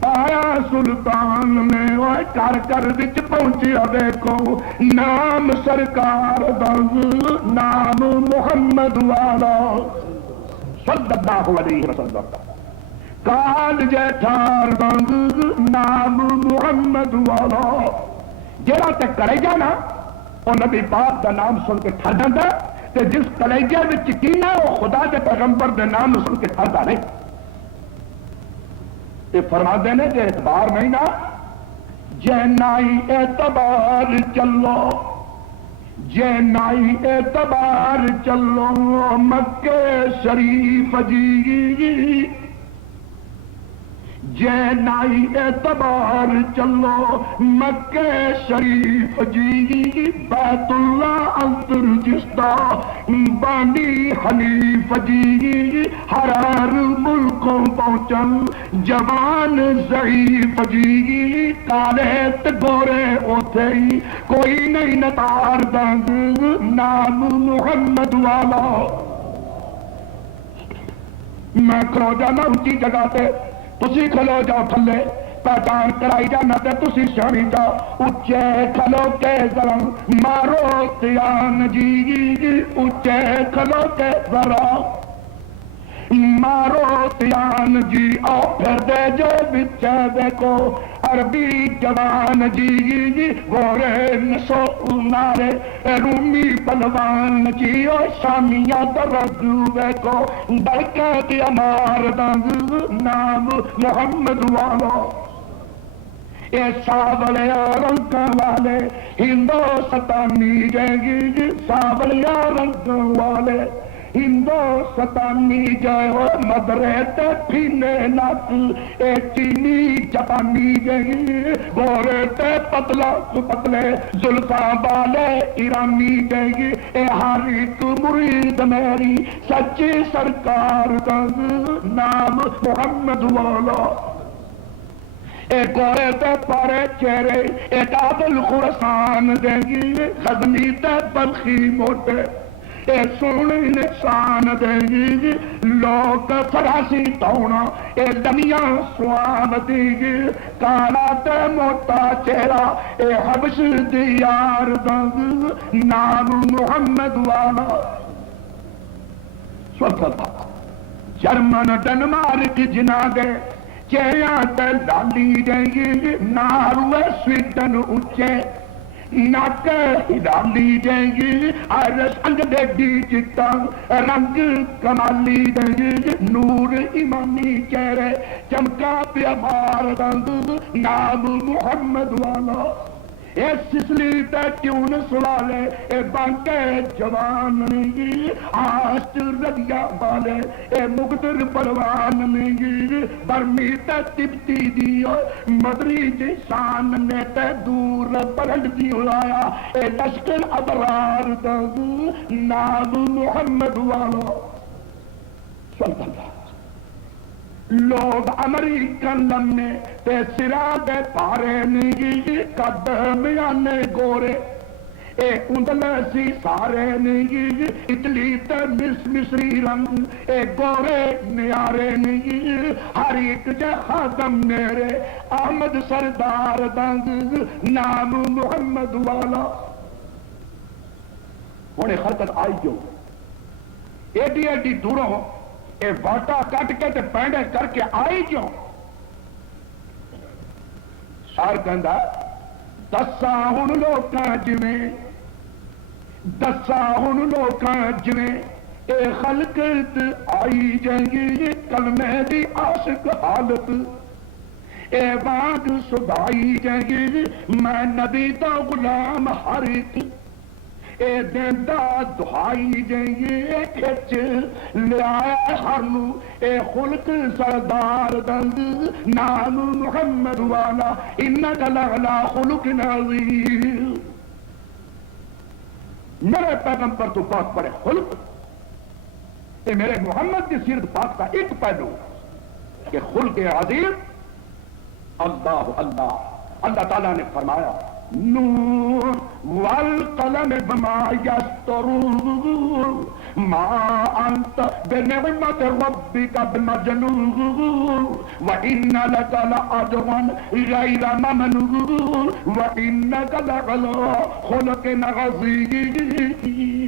پایا سلطان میں وہ کر کر وچ پہنچیا دیکھو نام سرکار دنگ نام محمد والا صلی اللہ علیہ وسلم کال جیٹھار دنگ نام محمد والا جہاں تے کلیجہ نا وہ نبی پاک دا نام سن کے ٹھر جاندا تے جس کلیجہ وچ کینا وہ خدا دے پیغمبر دے نام سن کے ٹھردا نہیں یہ فرما دینے کہ اعتبار نہیں نا جے نائی اعتبار چلو جے نائی اعتبار چلو مکہ شریف جی جے نائی اعتبار چلو مکہ شریف جی بیت اللہ انتر جستا بانی حنیف جی ہر ہر ملکوں پہنچن جوان ضعیف جی کالے گورے اوتھے کوئی نہیں نتار دنگ نام محمد والا میں کھلو جانا اونچی جگہ تے تسی کھلو جاؤ تھلے پہچان کرائی جانا تے تسی شانی جاؤ اچے کھلو کے ذرا مارو تیان جی اچے کھلو کے ذرا مارو تیان جی آؤ پھر دے جو بچے دیکھو عربی جوان جی گورے نسو نارے رومی پلوان جی او شامیہ درجوے کو برکت امار دنگ نام محمد والا اے ساولے رنگ والے ہندوستانی جائے ساولے رنگ والے ہندوستانی جائے مدرے تے پینے نات اے چینی جاپانی جائے گورے تے پتلا پتلے زلفاں والے ایرانی جائے اے ہر ایک مرید میری سچی سرکار کا نام محمد والا اے گورے تے پارے چہرے اے کابل خراسان دیں گی غزنی تے بلخی موٹے اے سونے نشان دیں گی لوگ فراسی تونا اے دنیا سوان دیں گی کالا تے موٹا چہرہ اے حبش دیار دیں نام محمد والا سوکتا جرمن ڈنمارک جنا دے چیاں تے لالی جائیں ناروے سویڈن اچھے ناک ہدالی جائیں ارس انگ ڈیڈی جتا رنگ کمالی جائیں نور ایمانی چہرے چمکا پیا مار دنگ نام محمد والا اے سسلی تے ٹیونس والے اے بانکے جوان نہیں آسٹ ردیا والے اے مقدر پروان نہیں برمی تے تبتی دیو مدری جسان نے تے دور پرڑ دیو آیا اے لشکر ابرار دنگ نام محمد والا صلی اللہ لوگ امریکن لمنے تے سرا دے پارے نہیں قدم آنے گورے اے اندلے سی سارے نہیں اٹلی تے مصری رنگ اے گورے نیارے نہیں ہر ایک جے خادم میرے احمد سردار دنگ نام محمد والا ہونے خرکت آئی جو ایڈی ایڈی دوروں اے واٹا کٹ کے تے پینڈے کر کے آئی کیوں شار کہندا دسا ہن لوکاں جویں دسا ہن لوکاں جویں اے خلقت آئی جائے کلمے دی عاشق حالت اے بات سدائی جائے میں نبی دا غلام ہر ایک اے دیندہ دعائی جائیں کھچ لے آئے ہرنو اے خلق سردار دند نام محمد والا انکا لغلا خلق عظیم میرے پیغمبر تو بات پڑے خلق اے میرے محمد کی سیرت پاک کا ایک پہلو کہ خلق عظیم اللہ اللہ اللہ تعالیٰ نے فرمایا نون والقلم بما يسطرون ما انت بنعمت ربك بمجنون وان لك لاجرا غير ممنون وانك لعلى خلق عظيم